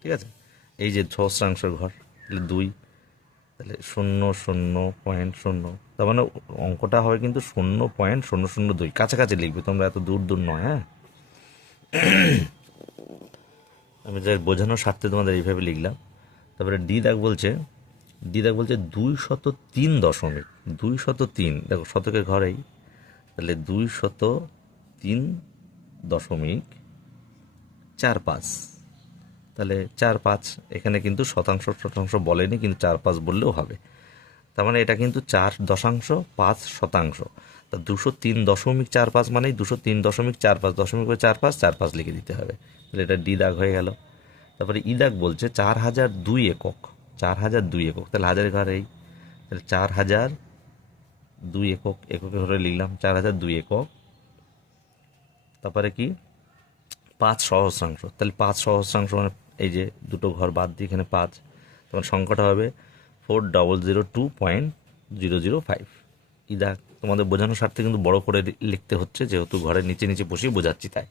ঠিক আছে, এই যে সহস্রাংশের ঘর, তাহলে 2, তাহলে 0.0, তার মানে অঙ্কটা হবে কিন্তু 0.002, কাছাকাছি লিখবে তোমরা, এত দূর দূর নয়, হ্যাঁ। আমি যাই বোঝানোর স্বার্থে তোমাদের এইভাবে লিখলাম। তারপরে ডি দাগ বলছে, ডি দাগ বলছে 203 দশমিক, 203, দেখো শতকের ঘরেই, তাহলে 203.45, তাহলে 4-5, এখানে কিন্তু শতাংশ শতাংশ বলেনি, কিন্তু 4-5 বললেও হবে, তার মানে এটা কিন্তু 4.5 শতাংশ, তা 203.45 মানেই 203.45, দশমিক করে 4-5 লিখে দিতে হবে, তাহলে এটা ডি দাগ হয়ে গেল। তারপরে ই দাগ বলছে 4002 একক, 4002 একক, তাহলে হাজারের ঘর এই, তাহলে 4002 একক, এককের ঘরে লিখলাম 4002 একক। তারপরে কি 5 সহস্রাংশ, তাহলে 5 সহস্রাংশ মানে এই যে দুটো ঘর বাদ দিয়ে এখানে 5, তখন সংখ্যাটা হবে 4002.005। ই দাগ তোমাদের বোঝানোর স্বার্থে কিন্তু বড় করে লিখতে হচ্ছে, যেহেতু ঘরের নিচে নিচে বসিয়ে বোঝাচ্ছি তাই।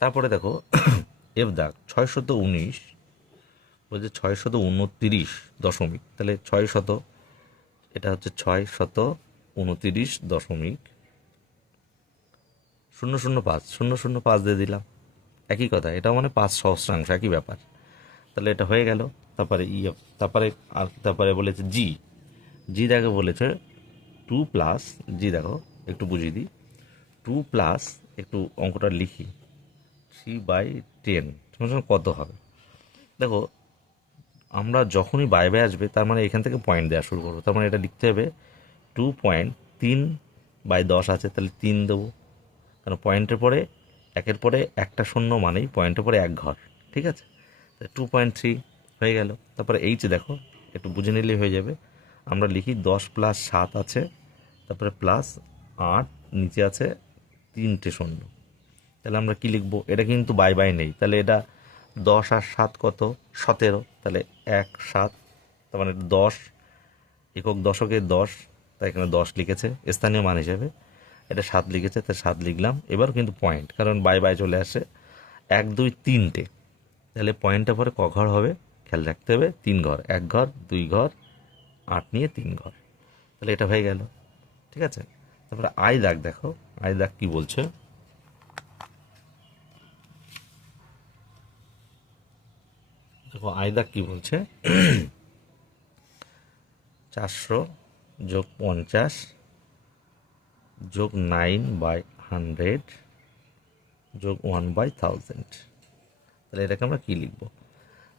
তারপরে দেখো এফ দাগ 619, বলছে 629 দশমিক, তাহলে 600, এটা হচ্ছে 629 দশমিক 005, 005 দিয়ে দিলাম, একই কথা, এটা মানে 5 সহস্রাংশ, একই ব্যাপার, তাহলে এটা হয়ে গেল। তারপরে ই, তারপরে আর তারপরে বলেছে জি, জি দেখো বলেছে 2 প্লাস, জি দেখো একটু বুঝিয়ে দিই, 2 প্লাস, একটু অঙ্কটা লিখি, 3/10 কত হবে। দেখো আমরা যখনই বাই বাই আসবে তার মানে এখান থেকে পয়েন্ট দেওয়া শুরু করবো, তার মানে এটা লিখতে হবে 2.3/10 আছে, তাহলে 3 দেবো, কারণ পয়েন্টের পরে একের পরে একটা শূন্য মানেই পয়েন্টের পরে এক ঘর, ঠিক আছে, 2.3 হয়ে গেল। তারপরে এইচ দেখো, একটু বুঝে নিলেই হয়ে যাবে। আমরা লিখি 10 + 7 আছে, তারপরে +8, নিচে আছে 3টে শূন্য। তাহলে আমরা কি লিখবো? এটা কিন্তু বাই বাই নেই, তাহলে এটা 10 আর 7 কত? 17। তাহলে 1 7, তার মানে 10, একক দশকে 10, তাই এখানে 10 লিখেছে স্থানীয় মান হিসেবে। এটা 7 লিখেছে, তাই 7 লিখলাম। এবার কিন্তু পয়েন্ট, কারণ বাই বাই চলে আসে। 1 2 3টে, তাহলে পয়েন্টটা পরে ক ঘর হবে খেয়াল রাখতে হবে। 3 ঘর, 1 ঘর 2 ঘর, 8 নিয়ে 3 ঘর। তাহলে এটা হয়ে গেল। ঠিক আছে, তারপরে আই দাগ দেখো, আই দাগ কি বলছে? দেখো আই দাগ কি বলছে? 400 যোগ 50 যোগ 9/100 যোগ 1/1000। তাহলে এটাকে আমরা কি লিখবো?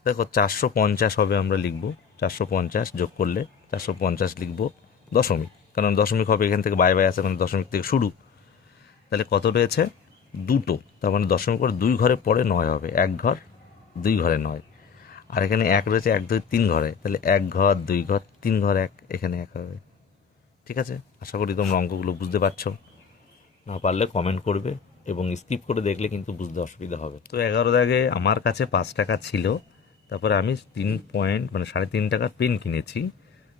দেখো 450 হবে, আমরা লিখবো 450 যোগ করলে 450 লিখবো দশমিক, কারণ দশমিক হবে এখান থেকে বাই বাই আসে, মানে দশমিক থেকে শুরু। তাহলে কত রয়েছে? 2টো, তার মানে দশমিক করে 2 ঘরে পরে 9 হবে, 1 ঘর 2 ঘরে 9। আর এখানে 1 রয়েছে 1 2 3 ঘরে, তাহলে 1 ঘর 2 ঘর 3 ঘর 1, এখানে 1 হবে। ঠিক আছে, আশা করি তোমরা অঙ্কগুলো বুঝতে পারছো। না পারলে কমেন্ট করবে, এবং স্কিপ করে দেখলে কিন্তু বুঝতে অসুবিধা হবে। তো 11 দাগে আমার কাছে 5 টাকা ছিল, তারপরে আমি 3.3.5 টাকার পেন কিনেছি।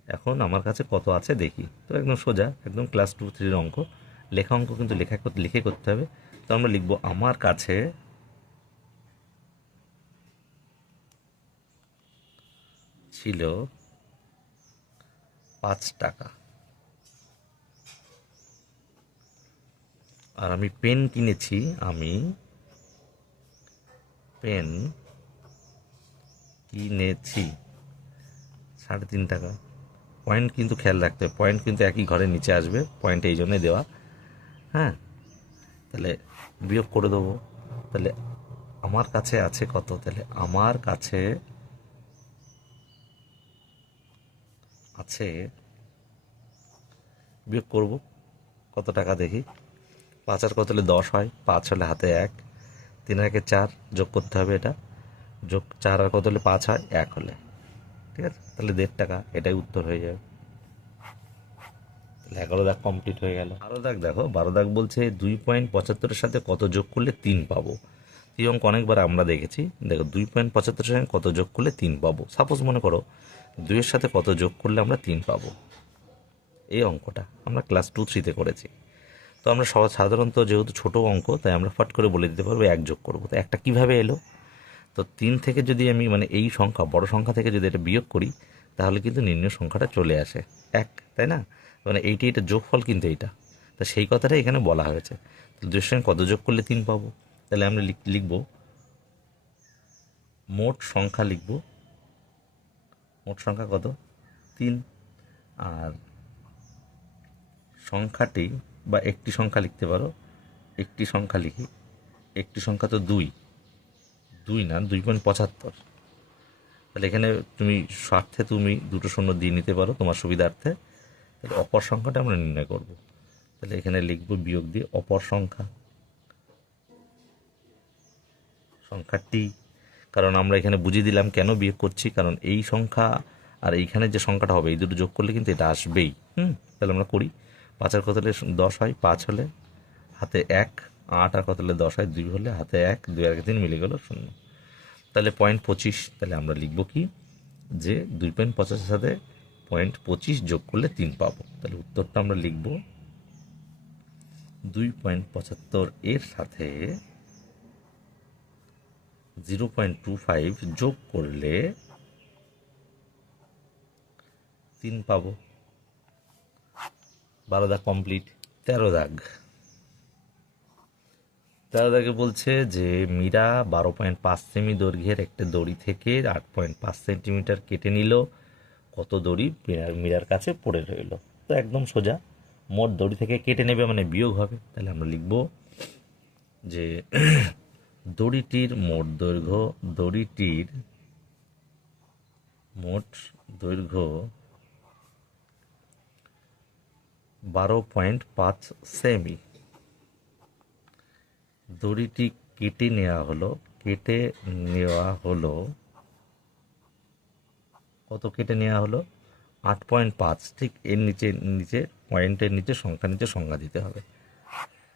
এখন আমার কাছে কত আছে দেখি। তো একদম সোজা, একদম ক্লাস 2 3 অঙ্ক। লেখা অঙ্ক কিন্তু লিখে করতে হবে। তো আমরা লিখবো আমার কাছে ছিল 5 টাকা, আর আমি পেন কিনেছি, আমি পেন কিনেছি 3.5 টাকা। পয়েন্ট কিন্তু খেয়াল রাখতে হবে, পয়েন্ট কিন্তু একই ঘরের নিচে আসবে, পয়েন্ট এই জন্যই দেওয়া। হ্যাঁ, তাহলে বিয়োগ করে দেবো। তাহলে আমার কাছে আছে কত? তাহলে আমার কাছে আছে, বিয়োগ করব কত টাকা দেখি। 5 আর কত হলে 10 হয়, 5 হলে হাতে 1, 3 আর 1 4, যোগ করতে হবে এটা, যোগ 4 আর কত হলে 5 হয়, 1 হলে। ঠিক আছে, তাহলে 1.5 টাকা, এটাই উত্তর হয়ে যাবে। তাহলে 11 দাগ কমপ্লিট হয়ে গেল। 12 দাগ দেখো, 12 দাগ বলছে 2.75-এর সাথে কত যোগ করলে 3 পাবো। এই অঙ্ক অনেকবার আমরা দেখেছি। দেখো 2.75-এর সঙ্গে কত যোগ করলে 3 পাবো। সাপোজ মনে করো 2-এর সাথে কত যোগ করলে আমরা 3 পাবো। এই অঙ্কটা আমরা ক্লাস 2 3-তে করেছি। তো আমরা সাধারণত যেহেতু ছোট অঙ্ক, তাই আমরা ফট করে বলে দিতে পারবো 1 যোগ করবো। তো একটা কিভাবে এলো? তো 3 থেকে যদি আমি, মানে এই সংখ্যা বড় সংখ্যা থেকে যদি এটা বিয়োগ করি, তাহলে কিন্তু নির্ণয় সংখ্যাটা চলে আসে 1, তাই না? মানে এটা যোগফল কিন্তু এইটা। তা সেই কথাটাই এখানে বলা হয়েছে। তো 2-এর সঙ্গে কত যোগ করলে 3 পাবো? তাহলে আমরা লিখবো মোট সংখ্যা, লিখবো মোট সংখ্যা কত? 3। আর সংখ্যাটি, বা একটি সংখ্যা লিখতে পারো, একটি সংখ্যা লিখি, একটি সংখ্যা তো 2, 2 না 2.75। তাহলে এখানে তুমি স্বার্থে তুমি 2টো শূন্য দিয়ে নিতে পারো তোমার সুবিধার্থে। তাহলে অপর সংখ্যাটা আমরা নির্ণয় করব। তাহলে এখানে লিখব বিয়োগ দিয়ে অপর সংখ্যাটি, কারণ আমরা এখানে বুঝিয়ে দিলাম কেন বিয়োগ করছি, কারণ এই সংখ্যা আর এইখানে যে সংখ্যাটা হবে, এই দুটো যোগ করলে কিন্তু এটা আসবেই। তাহলে আমরা করি। 5 আর কত হলে 10 হয়, 5 হলে হাতে 1, 8 আর কত হলে 10 হয়, 2 হলে হাতে 1, 2 আর 3 মিলে গেল 0। তাহলে 0.25, তাহলে আমরা লিখব কি, যে 2.50-এর সাথে 0.25 যোগ করলে 3 পাবো। তাহলে উত্তরটা আমরা লিখব 2.75 এর সাথে 0.25 যোগ করলে 3 পাবো। 12 দাগ কমপ্লিট। 13 দাগ, 13 দাগে বলছে যে মীরা 12.5 সেমি দৈর্ঘ্যের একটা দড়ি থেকে 8.5 সেন্টিমিটার কেটে নিল। কত দড়ি মীরার কাছে পড়ে রইল? তো একদম সোজা, মোট দড়ি থেকে কেটে নেবে মানে বিয়োগ হবে। তাহলে আমরা লিখব যে দড়িটির মোট দৈর্ঘ্য, দড়িটির মোট দৈর্ঘ্য 12.5 সেমি। দড়িটি কেটে নেওয়া হলো, কেটে নেওয়া হলো, কত কেটে নেওয়া হলো? 8.5। ঠিক এর নিচে নিচে পয়েন্টের নিচে সংখ্যা দিতে হবে।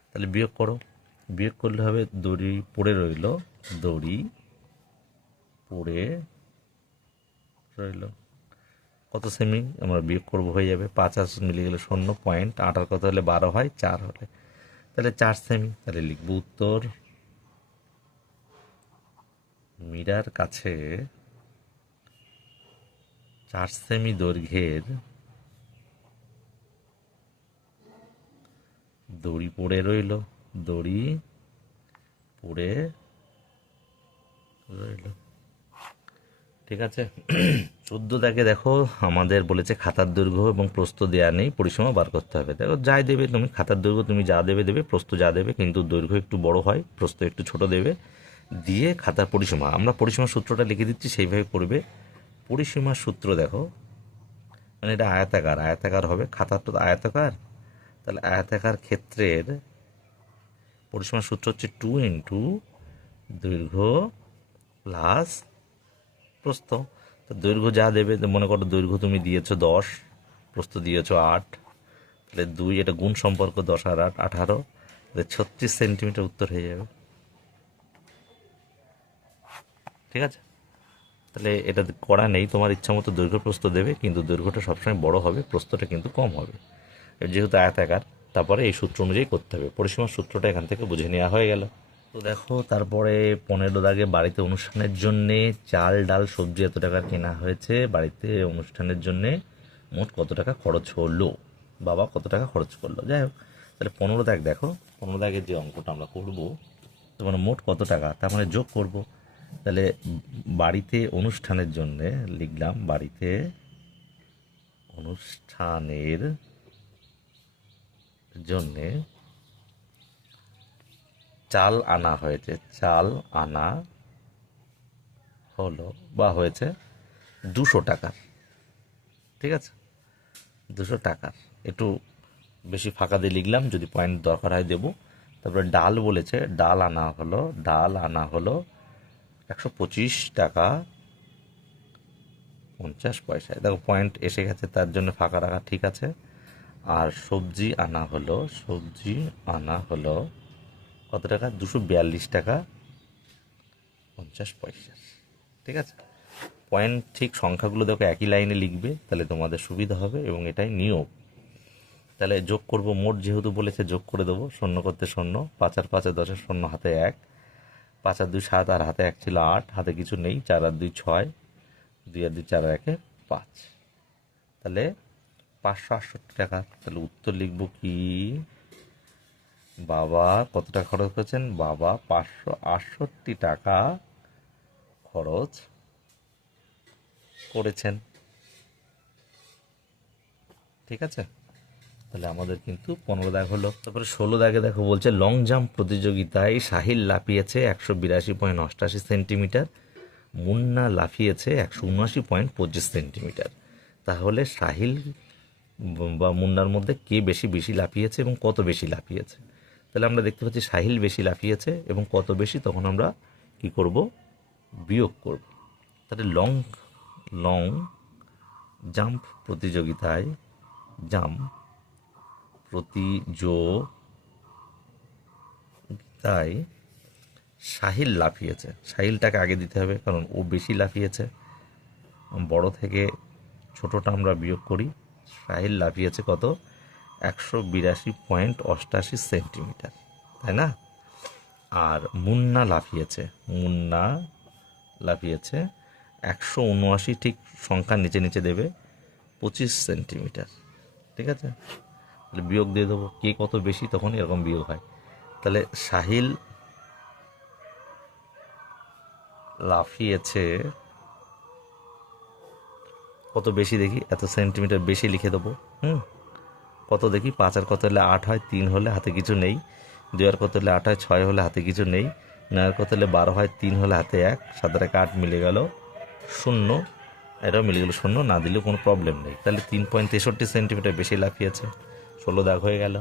তাহলে বিয়োগ করো, বিয়োগ করলে হবে দড়ি পড়ে রইল, দড়ি পড়ে রইল কত সেমি? আমরা বিয়োগ করবো, হয়ে যাবে 5 আর মিলে গেলে 0, পয়েন্ট 8 আর কত হলে 12 হয়, 4 হলে, তাহলে 4 সেমি। তাহলে লিখবো উত্তর, মীরার কাছে 4 সেমি দৈর্ঘ্যের দড়ি পড়ে রইল, দড়ি পড়ে রইল। ঠিক আছে। 14 দাগে দেখো আমাদের বলেছে খাতার দৈর্ঘ্য এবং প্রস্থ দেয়া নেই, পরিসীমা বার করতে হবে। দেখো যাই দেবে তুমি, খাতার দৈর্ঘ্য তুমি যা দেবে দেবে, প্রস্থ যা দেবে, কিন্তু দৈর্ঘ্য একটু বড় হয়, প্রস্থ একটু ছোট দেবে, দিয়ে খাতার পরিসীমা, আমরা পরিসীমার সূত্রটা লিখে দিচ্ছি, সেইভাবে করবে। পরিসীমার সূত্র দেখো, মানে এটা আয়তাকার, আয়তাকার হবে, খাতারটা তো আয়তাকার, তাহলে আয়তাকার ক্ষেত্রের পরিসীমার সূত্র হচ্ছে 2 ইন্টু দৈর্ঘ্য প্লাস প্রস্থ। তো দৈর্ঘ্য যা দেবে, মনে করো দৈর্ঘ্য তুমি দিয়েছো 10, প্রস্থ দিয়েছো 8, তাহলে 2, এটা গুণ সম্পর্ক, 10 আর 8 18, তাহলে 36 সেন্টিমিটার উত্তর হয়ে যাবে। ঠিক আছে, তাহলে এটা করা নেই, তোমার ইচ্ছা মতো দৈর্ঘ্য প্রস্থ দেবে, কিন্তু দৈর্ঘ্যটা সবসময় বড় হবে, প্রস্থটা কিন্তু কম হবে, যেহেতু আয়তাকার। তারপরে এই সূত্র অনুযায়ী করতে হবে, পরিসীমার সূত্রটা এখান থেকে বুঝে নেওয়া হয়ে গেল। তো দেখো তারপরে 15 দাগে বাড়িতে অনুষ্ঠানের জন্যে চাল ডাল সবজি এত টাকার কেনা হয়েছে, বাড়িতে অনুষ্ঠানের জন্যে মোট কত টাকা খরচ হলো, বাবা কত টাকা খরচ করলো। যাই হোক, তাহলে 15 দাগ দেখো, 15 দাগের যে অঙ্কটা আমরা করবো, তো মানে মোট কত টাকা, তার মানে যোগ করব। তাহলে বাড়িতে অনুষ্ঠানের জন্যে লিখলাম, বাড়িতে অনুষ্ঠানের জন্যে চাল আনা হয়েছে, চাল আনা হলো বা হয়েছে 200 টাকার। ঠিক আছে, 200 টাকার, একটু বেশি ফাঁকা দিয়ে লিখলাম, যদি পয়েন্ট দরকার হয় দেবো। তারপরে ডাল বলেছে, ডাল আনা হলো, ডাল আনা হলো 125 টাকা 50 পয়সায়। দেখো পয়েন্ট এসে গেছে, তার জন্য ফাঁকা রাখা ঠিক আছে। আর সবজি আনা হলো, সবজি আনা হলো কত টাকা? 242 টাকা 50 পয়সা। ঠিক আছে, পয়েন্ট ঠিক সংখ্যাগুলো দেখো একই লাইনে লিখবে, তাহলে তোমাদের সুবিধা হবে, এবং এটাই নিয়ম। তাহলে যোগ করব, মোট যেহেতু বলেছে যোগ করে দেবো, 0 করতে 0, 5 আর 5 10, 0 হাতে 1, 5 আর 2 7, আর হাতে 1 ছিল 8, হাতে কিছু নেই, 4 আর 2 6, 2 আর 2 4 আর 1 5, তাহলে 568 টাকা। তাহলে উত্তর লিখব কি, বাবা কত টাকা খরচ করেছেন? বাবা 568 টাকা খরচ করেছেন। ঠিক আছে, তাহলে আমাদের কিন্তু 15 দাগ হলো। তারপরে 16 দাগে দেখো বলছে লং জাম্প প্রতিযোগিতায় সাহিল লাফিয়েছে 182.88 সেন্টিমিটার, মুন্না লাফিয়েছে 179.25 সেন্টিমিটার। তাহলে সাহিল বা মুন্নার মধ্যে কে বেশি বেশি লাফিয়েছে এবং কত বেশি লাফিয়েছে? তাহলে আমরা দেখতে পাচ্ছি সাহিল বেশি লাফিয়েছে এবং কত বেশি, তখন আমরা কি করব? বিয়োগ করব। তাহলে লং জাম্প প্রতিযোগিতায় তাই সাহিল লাফিয়েছে, সাহিলটাকে আগে দিতে হবে কারণ ও বেশি লাফিয়েছে, বড় থেকে ছোটটা আমরা বিয়োগ করি। সাহিল লাফিয়েছে কত? 182.88 সেন্টিমিটার, তাই না? আর মুন্না লাফিয়েছে 179, ঠিক সংখ্যার নিচে নিচে দেবে 25 সেন্টিমিটার। ঠিক আছে, তাহলে বিয়োগ দিয়ে দেবো, কে কত বেশি তখন এরকম বিয়োগ হয়। তাহলে সাহিল লাফিয়েছে কত বেশি, দেখি এত সেন্টিমিটার বেশি লিখে দেবো। কত দেখি, 5 আর কত হলে 8 হয়, 3 হলে হাতে কিছু নেই, 2 আর কত হলে 8 হয়, 6 হলে হাতে কিছু নেই, 9 আর কত হলে 12 হয়, 3 হলে হাতে 1, 7 আর 8 মিলে গেল 0, এটাও মিলে গেল 0, না দিলেও কোনো প্রবলেম নেই। তাহলে 3.63 সেন্টিমিটার বেশি লাফিয়েছে। 16 দাগ হয়ে গেল।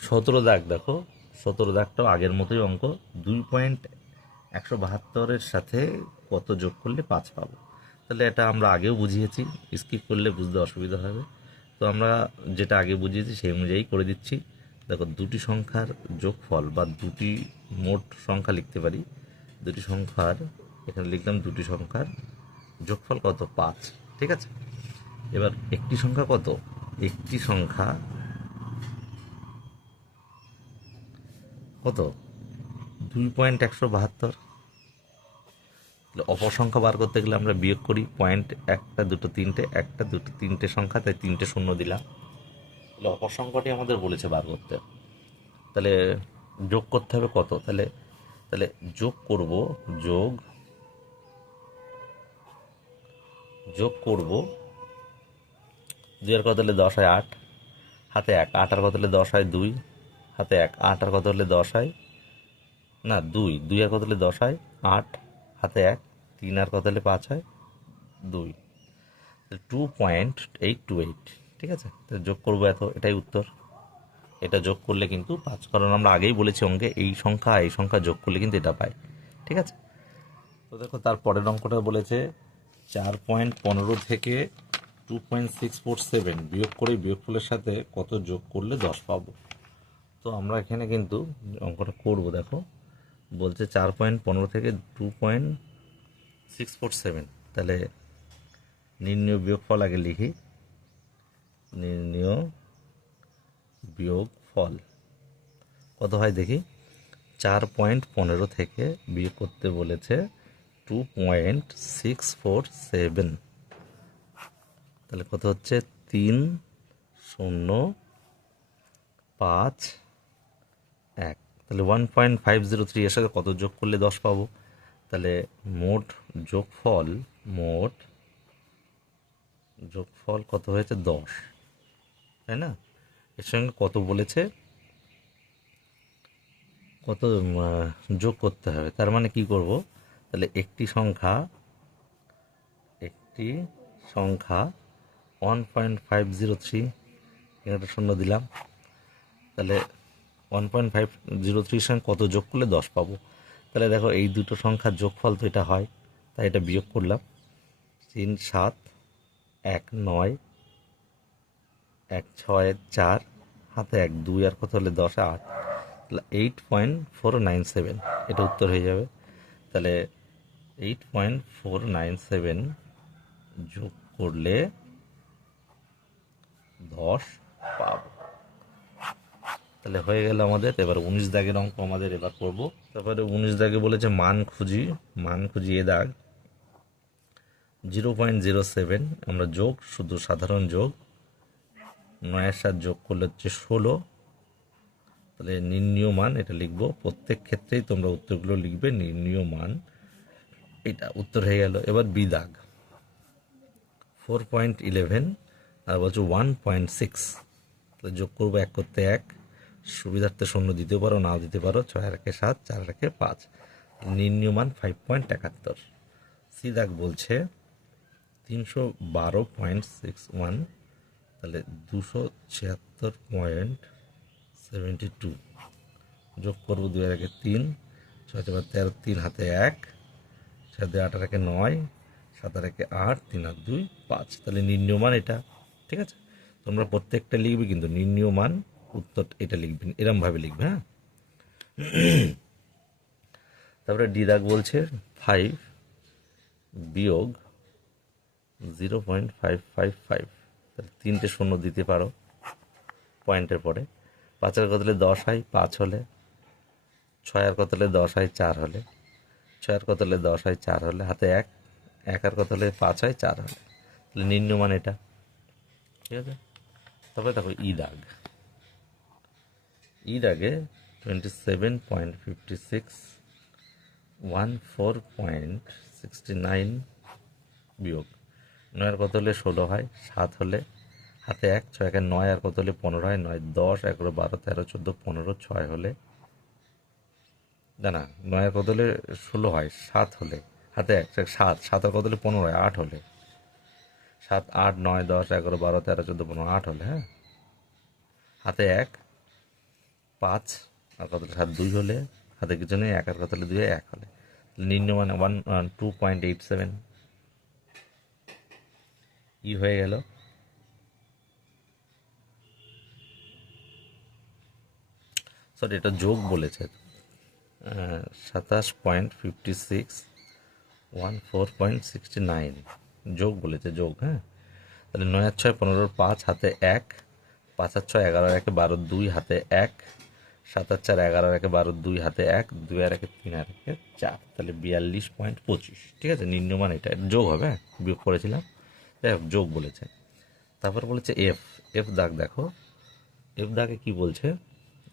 17 17 দাগ দেখো, 17 দাগটাও আগের মতোই অঙ্ক। 2.172-এর সাথে কত যোগ করলে 5 পাবো। তাহলে এটা আমরা আগেও বুঝিয়েছি, স্কিপ করলে বুঝতে অসুবিধা হবে। তো আমরা যেটা আগে বুঝিয়েছি সেই অনুযায়ী করে দিচ্ছি। দেখো, দুটি সংখ্যার যোগফল বা দুটি মোট সংখ্যা লিখতে পারি। দুটি সংখ্যার, এখানে লিখলাম দুটি সংখ্যার যোগফল কত, 5। ঠিক আছে, এবার একটি সংখ্যা কত, একটি সংখ্যা কত, 2.172। অপর সংখ্যা বার করতে গেলে আমরা বিয়োগ করি, পয়েন্ট একটা দুটো তিনটে, একটা দুটো তিনটে সংখ্যা, তাই তিনটে শূন্য দিলাম। তাহলে অপর সংখ্যাটি আমাদের বলেছে বার করতে। তাহলে যোগ করতে হবে কত, তাহলে তাহলে যোগ করব, যোগ যোগ করব 2 আর কত হলে 10 হয় 8, হাতে 1, 8 আর কত হলে 10 হয় 2, হাতে 1, 8 আর কত হলে 10 হয়, না 2, 2 আর কত হলে 10 হয় 8, হাতে 1, 3 আর কত হলে 5 হয় 2, 2.828। ঠিক আছে, তো যোগ করবো এত, এটাই উত্তর। এটা যোগ করলে কিন্তু 5, কারণ আমরা আগেই বলেছি অঙ্কে এই সংখ্যা যোগ করলে কিন্তু এটা পাই। ঠিক আছে, তো দেখো তার পরের অঙ্কটা বলেছে 4.15 থেকে 2.647 বিয়োগ করে বিয়োগফলের সাথে কত যোগ করলে 10 পাবো। তো আমরা এখানে কিন্তু অঙ্কটা করব। দেখো, বলছে 4.15 থেকে 2.647, তাহলে নির্ণয় বিয়োগফল আগে লিখি। নির্ণয় বিয়োগফল কত হয় দেখি। 4.15 থেকে বিয়োগ করতে বলেছে 2.647, তাহলে কত হচ্ছে 305.1। তাহলে 1.503 এর সাথে কত যোগ করলে 10 পাবো। তাহলে মোট যোগফল কত হয়েছে 10, তাই না? এর সঙ্গে কত বলেছে, কত যোগ করতে হবে। তার মানে কি করব, তাহলে একটি সংখ্যা 1.503, এখানে শূন্য দিলাম। তাহলে 1.503 সঙ্গে কত যোগ করলে 10 পাবো। তাহলে দেখো, এই দুটো সংখ্যার যোগফল তো এটা হয়, তাই এটা বিয়োগ করলাম। 3, 7, 1, 9, 1, 6, 4, হাতে 1, 2 আর কত হলে 10, 8, তাহলে 8.497, এটা উত্তর হয়ে যাবে। তাহলে 8.497 যোগ করলে 10 পাবো। তাহলে হয়ে গেল আমাদের। এবার 19 দাগের অঙ্ক আমাদের এবার করব। তারপরে 19 দাগে বলেছে মান খুঁজি এ দাগ 0.07, আমরা যোগ, শুধু সাধারণ যোগ, 9-এর সাথে যোগ করলে হচ্ছে 16। তাহলে নির্ণীয় মান এটা লিখবো, প্রত্যেক ক্ষেত্রেই তোমরা উত্তরগুলো লিখবে নির্ণীয় মান, এটা উত্তর হয়ে গেল। এবার বি দাগ 4.11 আর বলছে 1.6, তাহলে যোগ করবো 1 করতে 1, সুবিধার্থে শূন্য দিতে পারো, নাও দিতে পারো, 6 আর 7, 4 আর 5, নির্ণীয় মান 5.71। সি দাগ বলছে 312.61, তাহলে 276.72, যোগ করবো 2 আর 3, 6 4 13, 3 হাতে 1, 6 2 8 আর 9, 7 আর 8, 3 আর 2 5, তাহলে নির্ণীয় মান এটা। ঠিক আছে, তোমরা প্রত্যেকটা লিখবে কিন্তু নির্ণীয় মান উত্তর এটা লিখবে, এরমভাবে লিখবে। হ্যাঁ, তারপরে ডি দাগ বলছে 5 বিয়োগ 0.555, তাহলে 3টে শূন্য দিতে পারো পয়েন্টের পরে। 5 আর কত হলে 10 হয় 5 হলে, 6 আর কত হলে 10 হয় 4 হলে, 6 আর কত হলে 10 হয় 4 হলে, হাতে 1, 1 আর কত হলে 5 হয় 4 হলে, তাহলে নির্ণয় মান এটা। ঠিক আছে, তারপরে দেখো ই দাগে 27.56, 14.69 বিয়োগ 9 আর কত হলে 16 হয় 7 হলে, হাতে 1, 6 একে 9 আর কত হলে 15 হয় 9, 10, 11, 12, 13, 14, 15, 6 হলে, না 9 আর কত হলে 16 হয় 7 হলে, হাতে 1, 7, 7 আর কত হলে 15 হয় 8 হলে, 7, 8, 9, 10, 11, 12, 13, 14, 15, 8 হলে, হ্যাঁ, হাতে 1, 5 আর কত 7 2 হলে হাতে কিছু নেই, 1 আর কত হলে 2 1 হলে নিম্নমান 2.87 ই হয়ে গেল। সরি, এটা যোগ বলেছে, 27.56 14.69 যোগ বলেছে, যোগ। হ্যাঁ, তাহলে 9 আর 6 15, 5 হাতে 1, 5 আর 6 11 আর 1 12, 2 হাতে 1, 7 আর 4 11 আর 1 12, 2 হাতে 1, 2 আর 1 3 আর 1 4, তাহলে 42.25। ঠিক আছে, নিম্নমান এটা যোগ হবে, হ্যাঁ, বিয়োগ করেছিলাম, যাই হোক যোগ বলেছে। তারপর বলেছে এফ, এফ দাগ দেখো, এফ দাগে কি বলছে,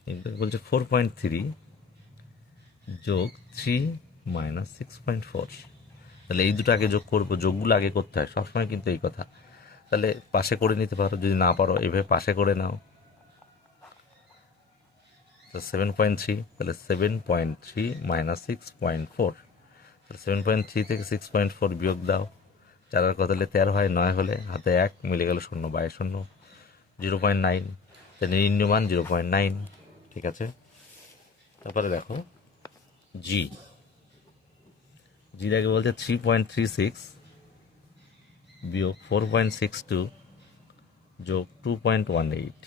এফ দাগে বলছে 4.3 যোগ 3 মাইনাস 6.4। তাহলে এই দুটো আগে যোগ করবো, যোগগুলো আগে করতে হয় সবসময় কিন্তু এই কথা। তাহলে পাশে করে নিতে পারো, যদি না পারো এভাবে পাশে করে নাও। তো 7.3, তাহলে 7.3 মাইনাস 6.4, তাহলে 7.3 থেকে 6.4 বিয়োগ দাও, 4 আর কত হলে 13 হয়, 9 হলে হাতে 1 মিলে গেল 0 বাই 0 0.9, তাহলে নিম্নমান 0.9। ঠিক আছে, তারপরে দেখো জি, জি আগে বলছে 3.36 বিয়োগ 4.62 যোগ 2.18।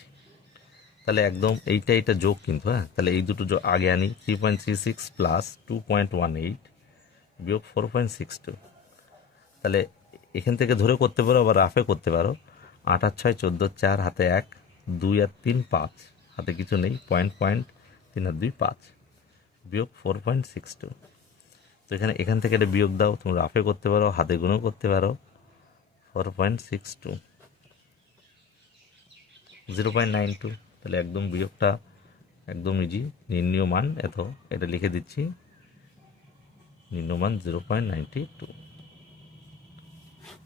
তাহলে একদম এইটা এটা যোগ কিন্তু, হ্যাঁ, তাহলে এই দুটো আগে আনি, 3.36 প্লাস 2.18 বিয়োগ 4.62। তাহলে এখান থেকে ধরে করতে পারো, আবার রাফে করতে পারো। 8 আর 6 14, 4 হাতে 1, 2 আর 3 5, হাতে কিছু নেই, পয়েন্ট 3 আর 2 5 বিয়োগ 4.62। তো এখান থেকে এটা বিয়োগ দাও, তুমি রাফে করতে পারো, হাতে গুণও করতে পারো। 4.62 0.92, তাহলে একদম বিয়োগটা একদম ইজি। নির্ণীয় মান এত, এটা লিখে দিচ্ছি, নির্ণীয় মান 0.92।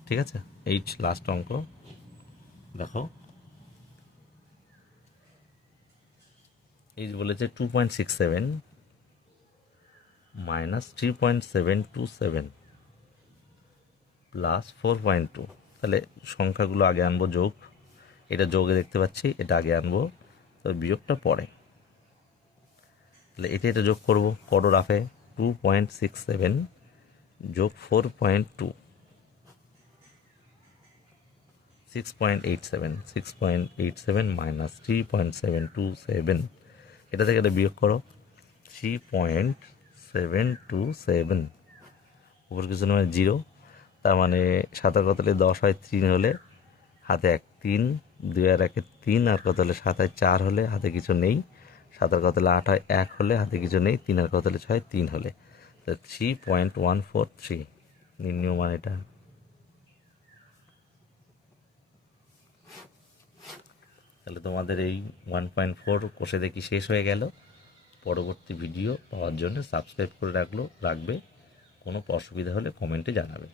ঠিক আছে, এই লাস্ট অঙ্ক দেখো, এই বলেছে 2.67 মাইনাস 3.727 প্লাস 4.2। তাহলে সংখ্যাগুলো আগে আনবো, যোগ, এটা যোগে দেখতে পাচ্ছি, এটা আগে আনবো, তবে বিয়োগটা পরে। তাহলে এটা যোগ করবো, করো রাফে। 2.67 যোগ 4.2 6.87, 6.87 মাইনাস 3.727, এটা থেকে এটা বিয়োগ করো, 3.727, উপর কিছু নয় 0, তার মানে 7 আর কত হলে 10 হয়, 3 হলে হাতে 1 3, 2 আর 1 3, আর কত হলে 7 হয় 4 হলে হাতে কিছু নেই, 7 আর কত হলে 8 হয় 1 হলে হাতে কিছু নেই, 3 আর কত হলে 6 3 হলে, 3.143 নির্ণীয় মান এটা। তাহলে তোমাদের এই 1.4 কোষে দেখি শেষ হয়ে গেল। পরবর্তী ভিডিও পাওয়ার জন্য সাবস্ক্রাইব করে রাখবে, কোনো অসুবিধা হলে কমেন্টে জানাবে।